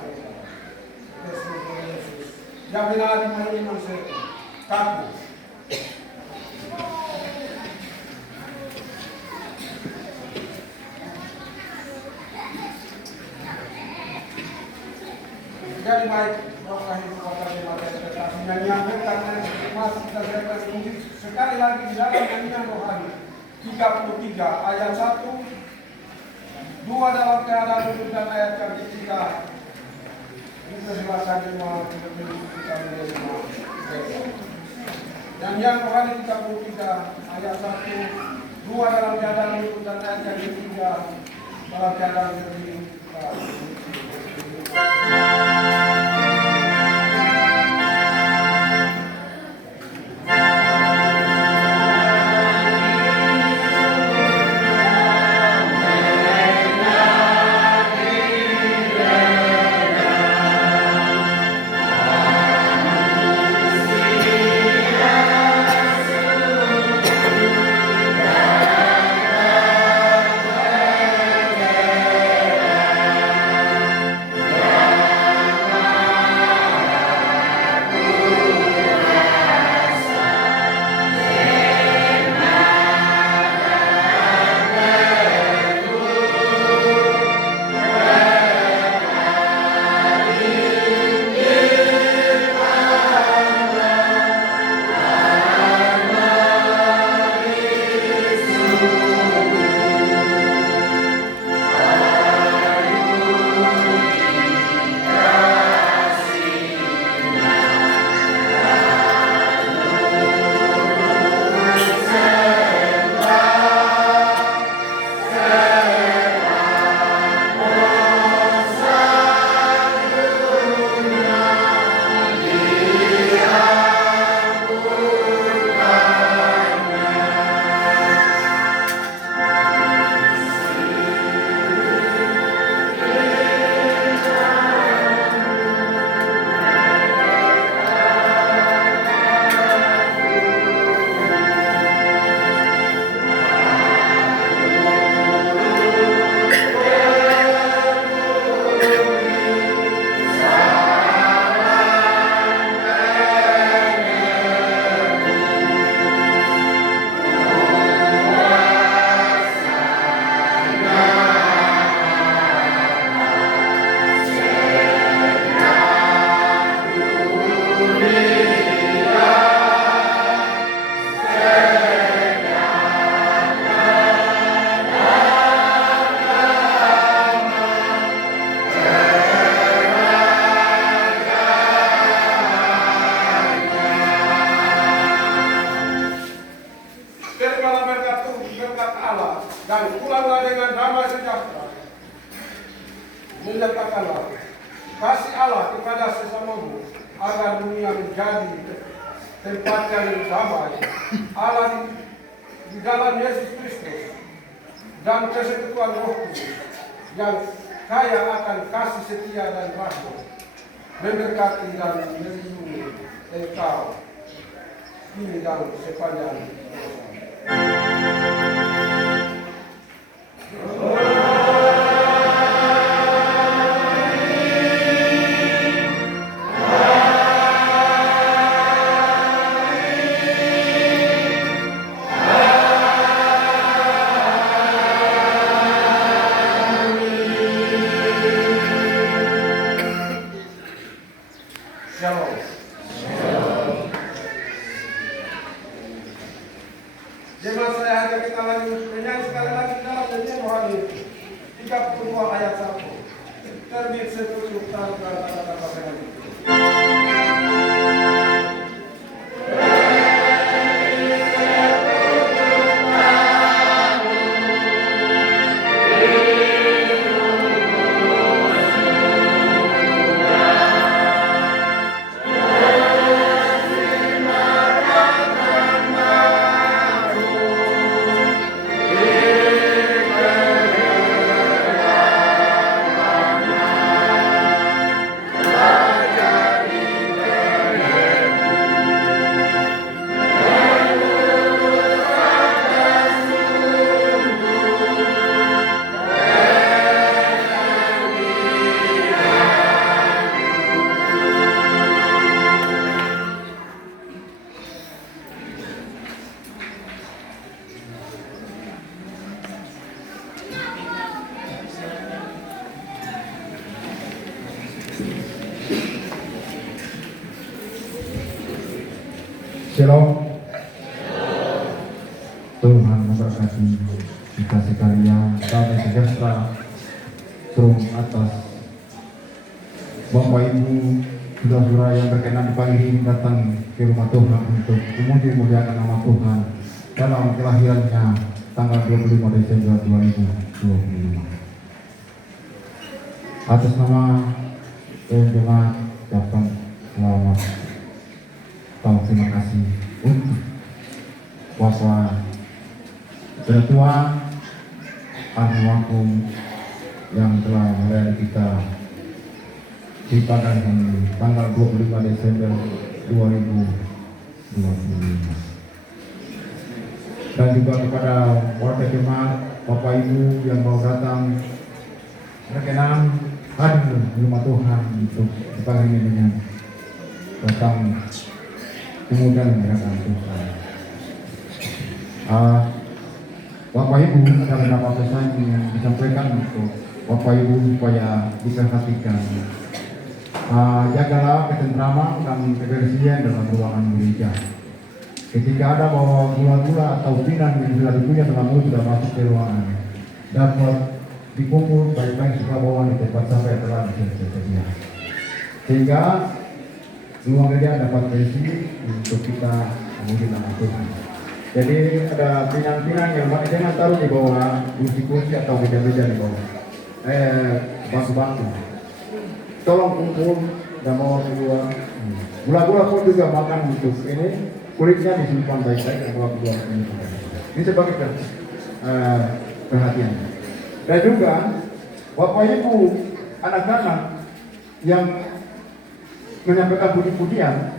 Yesus, yang benar mayor manusia. Kamu. Jadi baik, sekali lagi di dalam nyanyian rohani 33 ayat 1, 2 dalam keadaan duduk dan ayat yang ketiga. Kita silakan kita dan yang rohani 33 ayat 1, 2 dalam keadaan duduk dan ayat yang ketiga dalam keadaan berdiri. dan pulanglah dengan damai sejahtera. Menyatakanlah kasih Allah kepada sesamamu agar dunia menjadi tempat yang damai. Allah di dalam Yesus Kristus dan kesekutuan Roh Kudus yang kaya akan kasih setia dan rahmat memberkati dan melindungi engkau ini dan sepanjang Shalom. Jemaat saya ajak kita lagi menyanyi sekali lagi dalam nyanyian rohani 32 ayat 1. Terbit setuju tanpa kata-kata dengan itu. Shalom. Tuhan memberkati kita sekalian. Damai sejahtera turun atas Bapak Ibu saudara yang berkenan di pagi ini datang ke rumah Tuhan untuk memuji-muliakan nama Tuhan dalam kelahirannya tanggal 25 Desember 2025. Atas nama jemaat ucapkan selamat tahun terima kasih untuk Bapak Ketua Anwakum yang telah melayani kita di pada tanggal 25 Desember 2025, dan juga kepada warga jemaat Bapak Ibu yang mau datang berkenan hadir di rumah Tuhan untuk pagi ini dengan datang kemudian mendengarkan Tuhan. Bapak Ibu, dalam nama pesan yang disampaikan untuk Bapak Ibu supaya diperhatikan. Jagalah ketentraman dan kebersihan dalam ruangan gereja. Ketika ada bawa gula-gula atau pinang yang sudah dipunya dalam mulut sudah masuk ke ruangan, dapat dikumpul baik-baik setelah bawa di tempat sampah yang telah disediakan, sehingga ruang gereja dapat bersih untuk kita memuji nama Tuhan. Jadi ada pinang-pinang yang jangan taruh di bawah kursi-kursi atau meja-meja di bawah. Bangku-bangku. Tolong kumpul dan bawa keluar. Gula-gula pun juga makan untuk ini, kulitnya disimpan baik-baik dan bawa keluar ini. Ini sebagai perhatian. Dan juga Bapak Ibu anak-anak yang menyampaikan puji-pujian,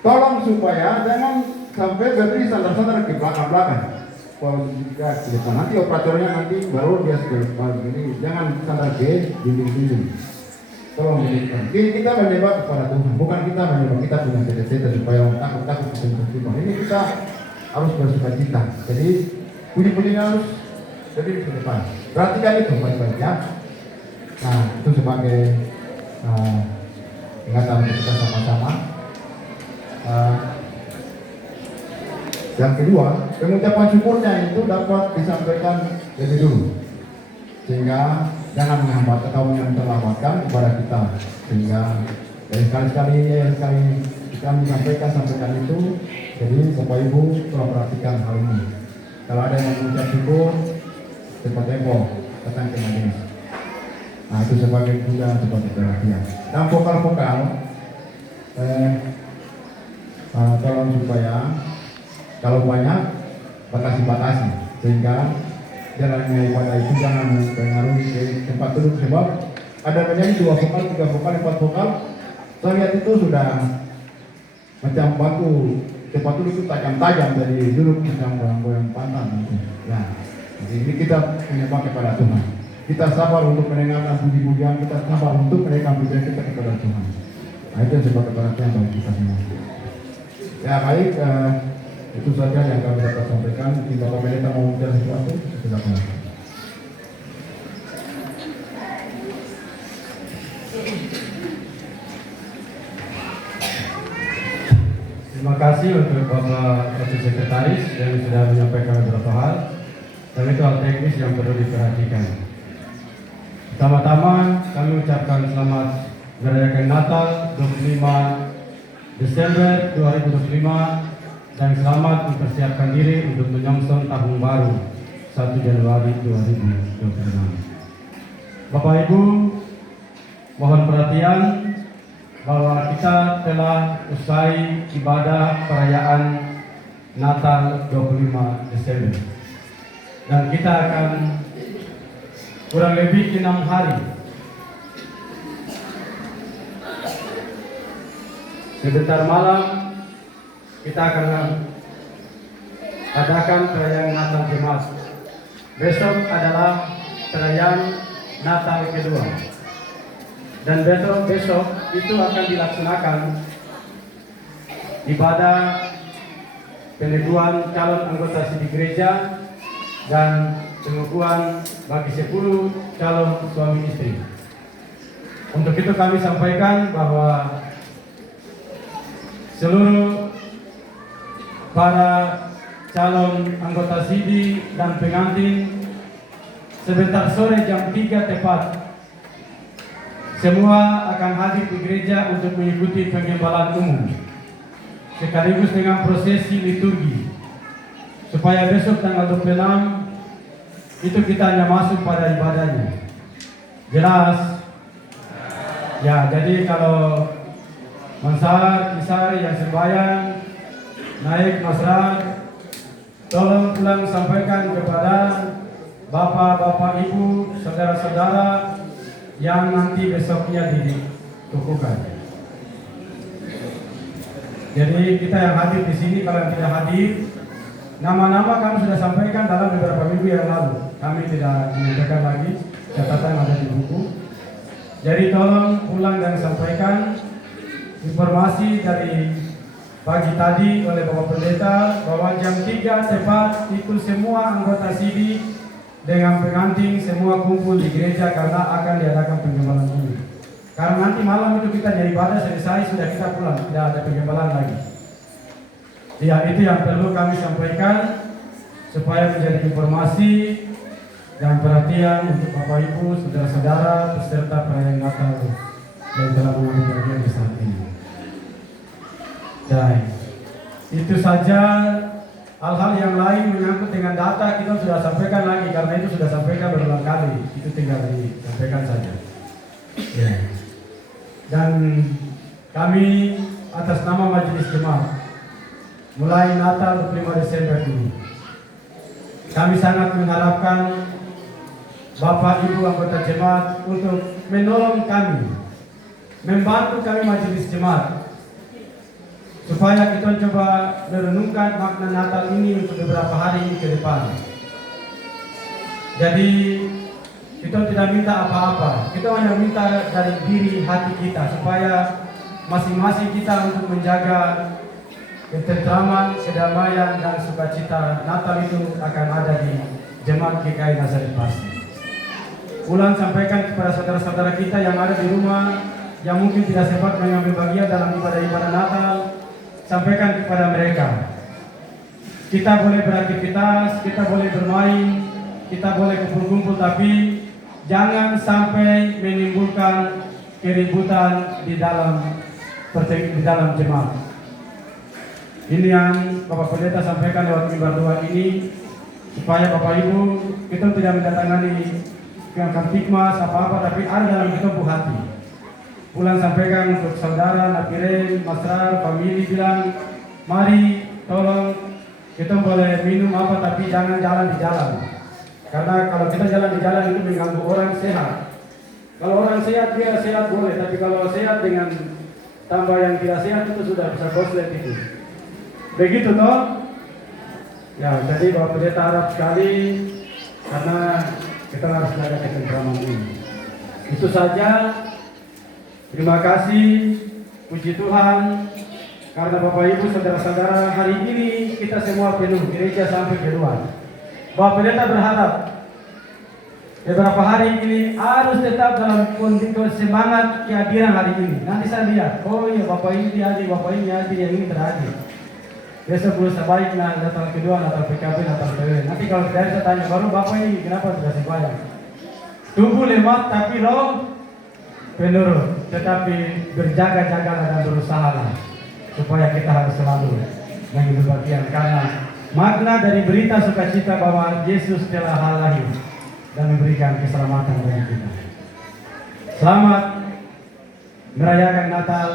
tolong supaya jangan sampai berdiri sandar-sandar ke belakang-belakang. Kalau tidak ke depan, nanti operatornya nanti baru dia seperti ini, jangan sandar ke dinding-dinding. Tolong diberikan. Kita menyembah kepada Tuhan, bukan kita menyembah kita punya cita-cita supaya orang takut-takut Tuhan. Ini kita harus bersukacita. Jadi puji-pujinya harus berdiri ke depan. Perhatikan itu baik-baik ya. Nah itu sebagai ingatan kita sama-sama. Yang kedua, pengucapan syukurnya itu dapat disampaikan lebih dulu, sehingga jangan menghambat atau menyelamatkan kepada kita, sehingga sekali-sekali kita sampaikan itu. Jadi Bapak Ibu tolong perhatikan hal ini. Kalau ada yang mengucap syukur, cepat tempo datang ke majelis. Nah itu sebagai perhatian. Dan vokal-vokal, tolong supaya kalau banyak batasi, sehingga jalannya ibadah itu jangan mempengaruhi ke tempat duduk, sebab ada menyanyi 2 vokal, 3 vokal, 4 vokal. Saya lihat itu sudah macam batu tempat duduk itu tajam-tajam dari duduk macam goyang pantan. Ya, jadi ini kita menyembah kepada Tuhan. Kita sabar untuk mendengarkan puji-pujian, kita sabar untuk mendengarkan pujian kita kepada Tuhan. Nah itu sebagai perhatian bagi kita semua. Ya baik, itu saja yang kami dapat sampaikan. Jika Bapak Pendeta mau bicara sesuatu, silakan. Terima kasih untuk Bapak Wakil Sekretaris yang sudah menyampaikan beberapa hal. Dan itu hal teknis yang perlu diperhatikan. Pertama-tama kami ucapkan selamat merayakan Natal 25 Desember 2025 dan selamat mempersiapkan diri untuk menyongsong tahun baru 1 Januari 2026. Bapak Ibu, mohon perhatian bahwa kita telah usai ibadah perayaan Natal 25 Desember. Dan kita akan kurang lebih 6 hari sebentar malam kita akan adakan perayaan Natal Jemaat. Besok adalah perayaan Natal kedua. Dan besok itu akan dilaksanakan ibadah peneguhan calon anggota sidang gereja dan pengukuhan bagi 10 calon suami istri. Untuk itu kami sampaikan bahwa seluruh para calon anggota SIDI dan pengantin sebentar sore jam 3 tepat semua akan hadir di gereja untuk mengikuti penggembalaan umum sekaligus dengan prosesi liturgi supaya besok tanggal 26 itu kita hanya masuk pada ibadahnya. Jelas? Ya, jadi kalau Mansar, Isari yang sembahyang naik masrar, tolong pulang sampaikan kepada bapak-bapak, ibu, saudara-saudara yang nanti besoknya dikukuhkan. Jadi kita yang hadir di sini, kalau yang tidak hadir, nama-nama kami sudah sampaikan dalam beberapa minggu yang lalu. Kami tidak menyampaikan lagi, catatan ada di buku. Jadi tolong pulang dan sampaikan informasi dari pagi tadi oleh Bapak Pendeta bahwa jam 3 tepat itu semua anggota SIDI dengan pengantin semua kumpul di gereja karena akan diadakan penggembalaan umum. Karena nanti malam itu kita jadi ibadah selesai sudah kita pulang, tidak ada penggembalaan lagi. Ya, itu yang perlu kami sampaikan supaya menjadi informasi dan perhatian untuk Bapak Ibu, saudara-saudara peserta perayaan Natal yang telah mengambil bagian di saat ini. Dan itu saja. Hal-hal yang lain menyangkut dengan data kita sudah sampaikan lagi karena itu sudah sampaikan berulang kali. Itu tinggal disampaikan saja. Ya. Dan kami atas nama Majelis Jemaat mulai Natal 25 Desember ini kami sangat mengharapkan Bapak Ibu anggota jemaat untuk menolong kami, membantu kami Majelis Jemaat supaya kita coba merenungkan makna Natal ini untuk beberapa hari ke depan. Jadi kita tidak minta apa-apa, kita hanya minta dari diri hati kita supaya masing-masing kita untuk menjaga ketentraman, kedamaian dan sukacita Natal itu akan ada di Jemaat GKI Nazaret Pasti. Ulang sampaikan kepada saudara-saudara kita yang ada di rumah yang mungkin tidak sempat mengambil bagian dalam ibadah-ibadah Natal, sampaikan kepada mereka. Kita boleh beraktivitas, kita boleh bermain, kita boleh kumpul-kumpul, tapi jangan sampai menimbulkan keributan di dalam jemaat. Ini yang Bapak Pendeta sampaikan lewat mimbar doa ini supaya Bapak Ibu kita tidak mendatangani Kamtipmas apa-apa, tapi ada dalam kita hati. Pulang sampaikan untuk saudara, Napiren, Masrar, famili bilang, mari tolong kita boleh minum apa tapi jangan jalan di jalan. Karena kalau kita jalan di jalan itu mengganggu orang sehat. Kalau orang sehat dia sehat boleh, tapi kalau sehat dengan tambah yang tidak sehat itu sudah bisa koslet itu. Begitu toh? Ya, jadi Bapak Pendeta harap sekali karena kita harus jaga ketentraman ini. Itu saja. Terima kasih, puji Tuhan, karena Bapak Ibu saudara-saudara hari ini kita semua penuh gereja sampai keluar. Bapak Pendeta berharap beberapa hari ini harus tetap dalam kondisi semangat kehadiran hari ini. Nanti saya lihat, oh iya Bapak ini hadir, Bapak ini hadir, yang ini terhadir. Besok belum sebaiknya Natal kedua, Natal PKB, Natal PW. Nanti kalau tidak saya tanya, baru Bapak ini kenapa tidak sembahyang? Tubuh lemah tapi roh penurut, tetapi berjaga-jagalah dan berusahalah supaya kita harus selalu menghidup bagian, karena makna dari berita sukacita bahwa Yesus telah lahir dan memberikan keselamatan bagi kita. Selamat merayakan Natal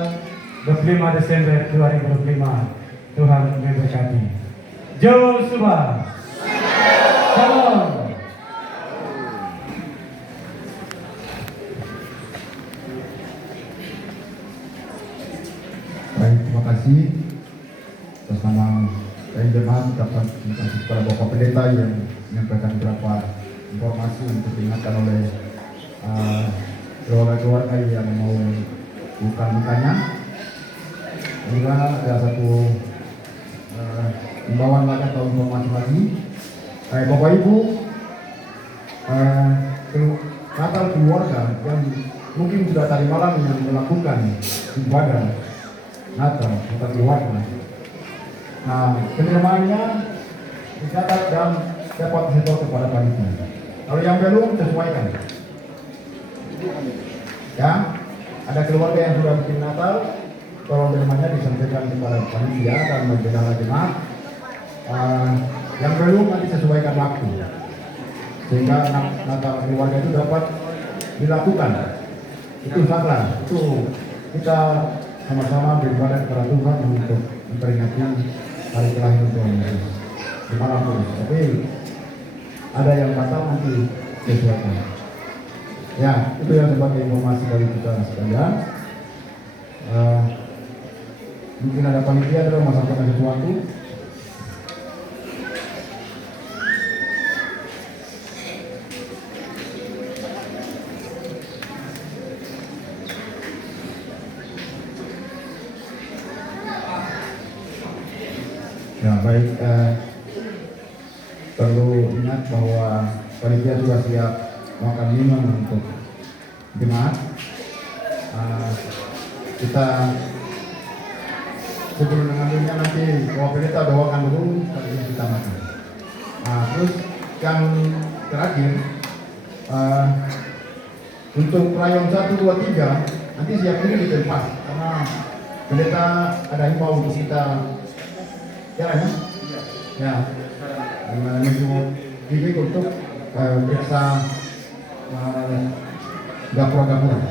25 Desember 2025. Tuhan memberkati. Jol Subah. Shalom. Baik, terima kasih. Atas nama jemaat dapat dikasih kepada Bapak Pendeta yang menyampaikan beberapa informasi untuk diingatkan oleh keluarga-keluarga yang mau bukan mukanya. Juga ada satu imbauan lagi atau informasi lagi. Bapak Ibu, Natal keluarga yang mungkin sudah tadi malam yang melakukan ibadah Natal Natal keluarga. Nah, penerimaannya dicatat dan dapat disetor kepada panitia. Kalau yang belum sesuaikan. Ya, ada keluarga yang sudah bikin Natal, tolong penerimanya disampaikan kepada panitia dan majelis jemaat. Yang belum nanti sesuaikan waktu, sehingga Natal keluarga itu dapat dilakukan. Itu salah. Itu kita sama-sama beribadah kepada Tuhan untuk memperingati hari kelahiran Tuhan Yesus dimanapun. Tapi ada yang batal nanti sesuaikan. Ya, itu yang sebagai informasi dari kita sekalian. Mungkin ada panitia ada mau sampaikan sesuatu. Ya baik, perlu ingat bahwa panitia sudah siap makan minum untuk jemaat. Kita sebelum mengambilnya nanti Bapak Pendeta doakan dulu, lalu kita makan. Terus yang terakhir untuk rayon 1, 2, 3 nanti siap dulu di tempat, karena Pendeta ada himbau untuk kita jalan ya, menuju diri untuk biasa gapura-gapura.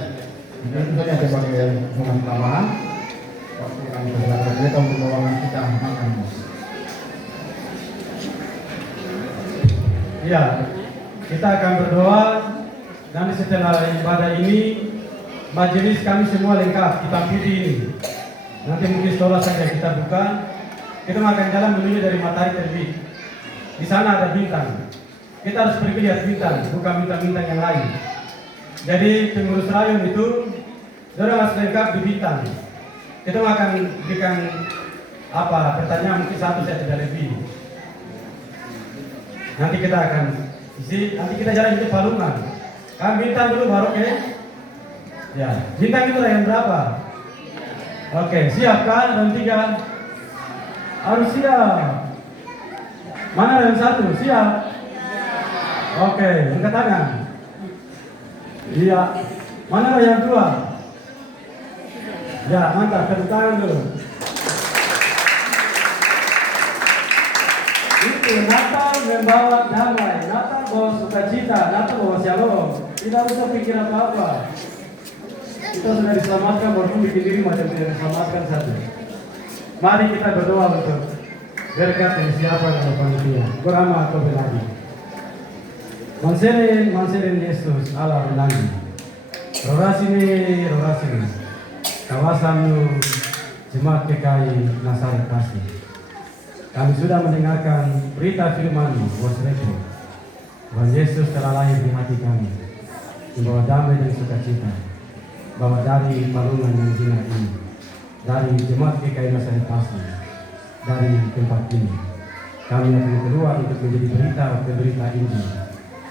Itu saja sebagai momen tambahan. Waktu yang kita untuk bawakan kita makan. Ya, kita akan berdoa. Nanti setelah ibadah ini, majelis kami semua lengkap, hitam putih ini. Nanti mungkin setelah saja kita buka. Kita akan jalan menuju dari matahari terbit. Di sana ada bintang. Kita harus pergi lihat bintang, bukan bintang-bintang yang lain. Jadi pengurus rayon itu, saudara harus lengkap di bintang. Kita akan berikan pertanyaan mungkin 1 saya tidak lebih. Nanti kita akan isi, nanti kita jalan itu palungan. Kan bintang dulu baru ya. Bintang itu yang berapa? Oke, siap kan? Dan 3. Harus siap. Mana yang 1? Siap? Oke, angkat tangan. Iya. Mana yang 2? Ya, mantap. Tepuk tangan dulu. Itu Natal membawa damai, Natal bawa sukacita, Natal bawa shalom. Tidak usah pikir apa-apa. Kita sudah diselamatkan, walaupun bikin diri macam tidak diselamatkan saja. Mari kita berdoa untuk berkat yang siapa dalam panitia. Berama atau belagi. Manserin Yesus Allah belagi. Rorasini. Kawasan Jemaat PKI Nasaret Kasih. Kami sudah mendengarkan berita firman Wasreko bahwa Yesus telah lahir di hati kami, membawa damai dan sukacita. Bahwa dari palungan yang hina ini, dari Jemaat PKI Nasaret Kasih, dari tempat ini, kami akan keluar untuk menjadi berita Injil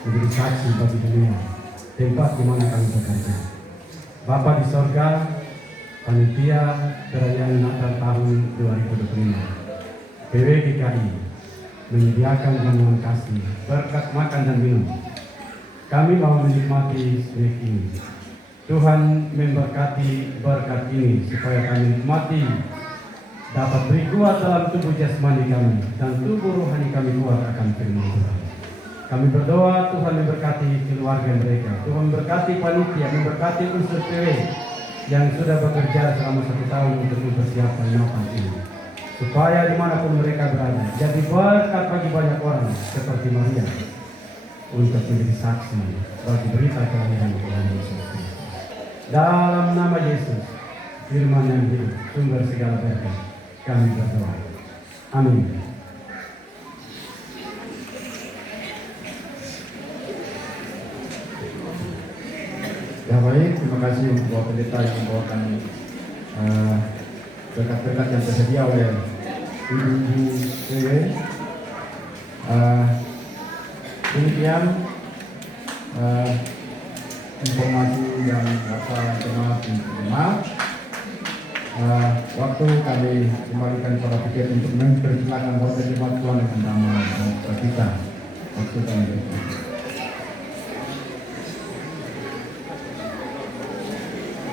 menjadi saksi bagi dunia tempat di mana kami bekerja. Bapa di sorga, panitia perayaan Natal tahun 2025, PWGKI menyediakan jamuan kasih, berkat makan dan minum. Kami mau menikmati snack ini. Tuhan memberkati berkat ini supaya kami nikmati, dapat beri kuat dalam tubuh jasmani kami dan tubuh rohani kami kuat akan firman Tuhan. Kami berdoa Tuhan memberkati keluarga mereka, Tuhan memberkati panitia, memberkati unsur PW yang sudah bekerja selama 1 tahun untuk mempersiapkan Natal ini, supaya dimanapun mereka berada jadi berkat bagi banyak orang seperti Maria untuk menjadi saksi bagi berita kelahiran Tuhan Yesus Kristus. Dalam nama Yesus, firman yang hidup, sumber segala berkat, kami berdoa. Amin. Ya baik, terima kasih untuk Bapak Pendeta yang membawakan berkat-berkat yang tersedia oleh Ibu-Ibu PW. Demikian informasi yang dapat jemaat. Waktu kami kembalikan kepada pikir untuk mempersilakan Bapak Jemaat Tuhan dengan damai dan sukacita. Waktu kami berkumpul.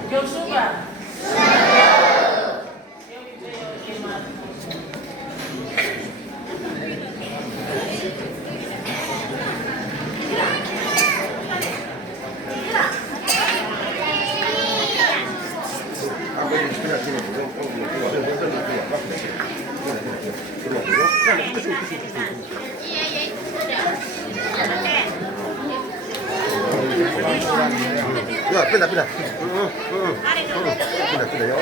Joshua. Ya, pindah. Pindah ya.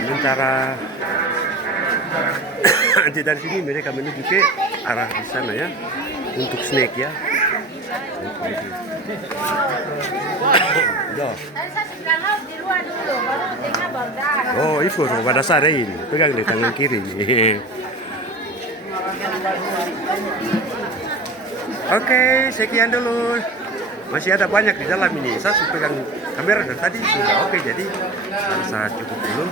Sementara nanti dari sini mereka menuju ke arah di sana ya untuk snack ya. Oh, itu pada saat ini pegang di tangan kiri. Oke, sekian dulu. Masih ada banyak di dalam ini. Saya pegang kamera dari tadi sudah oke, jadi saya cukup dulu.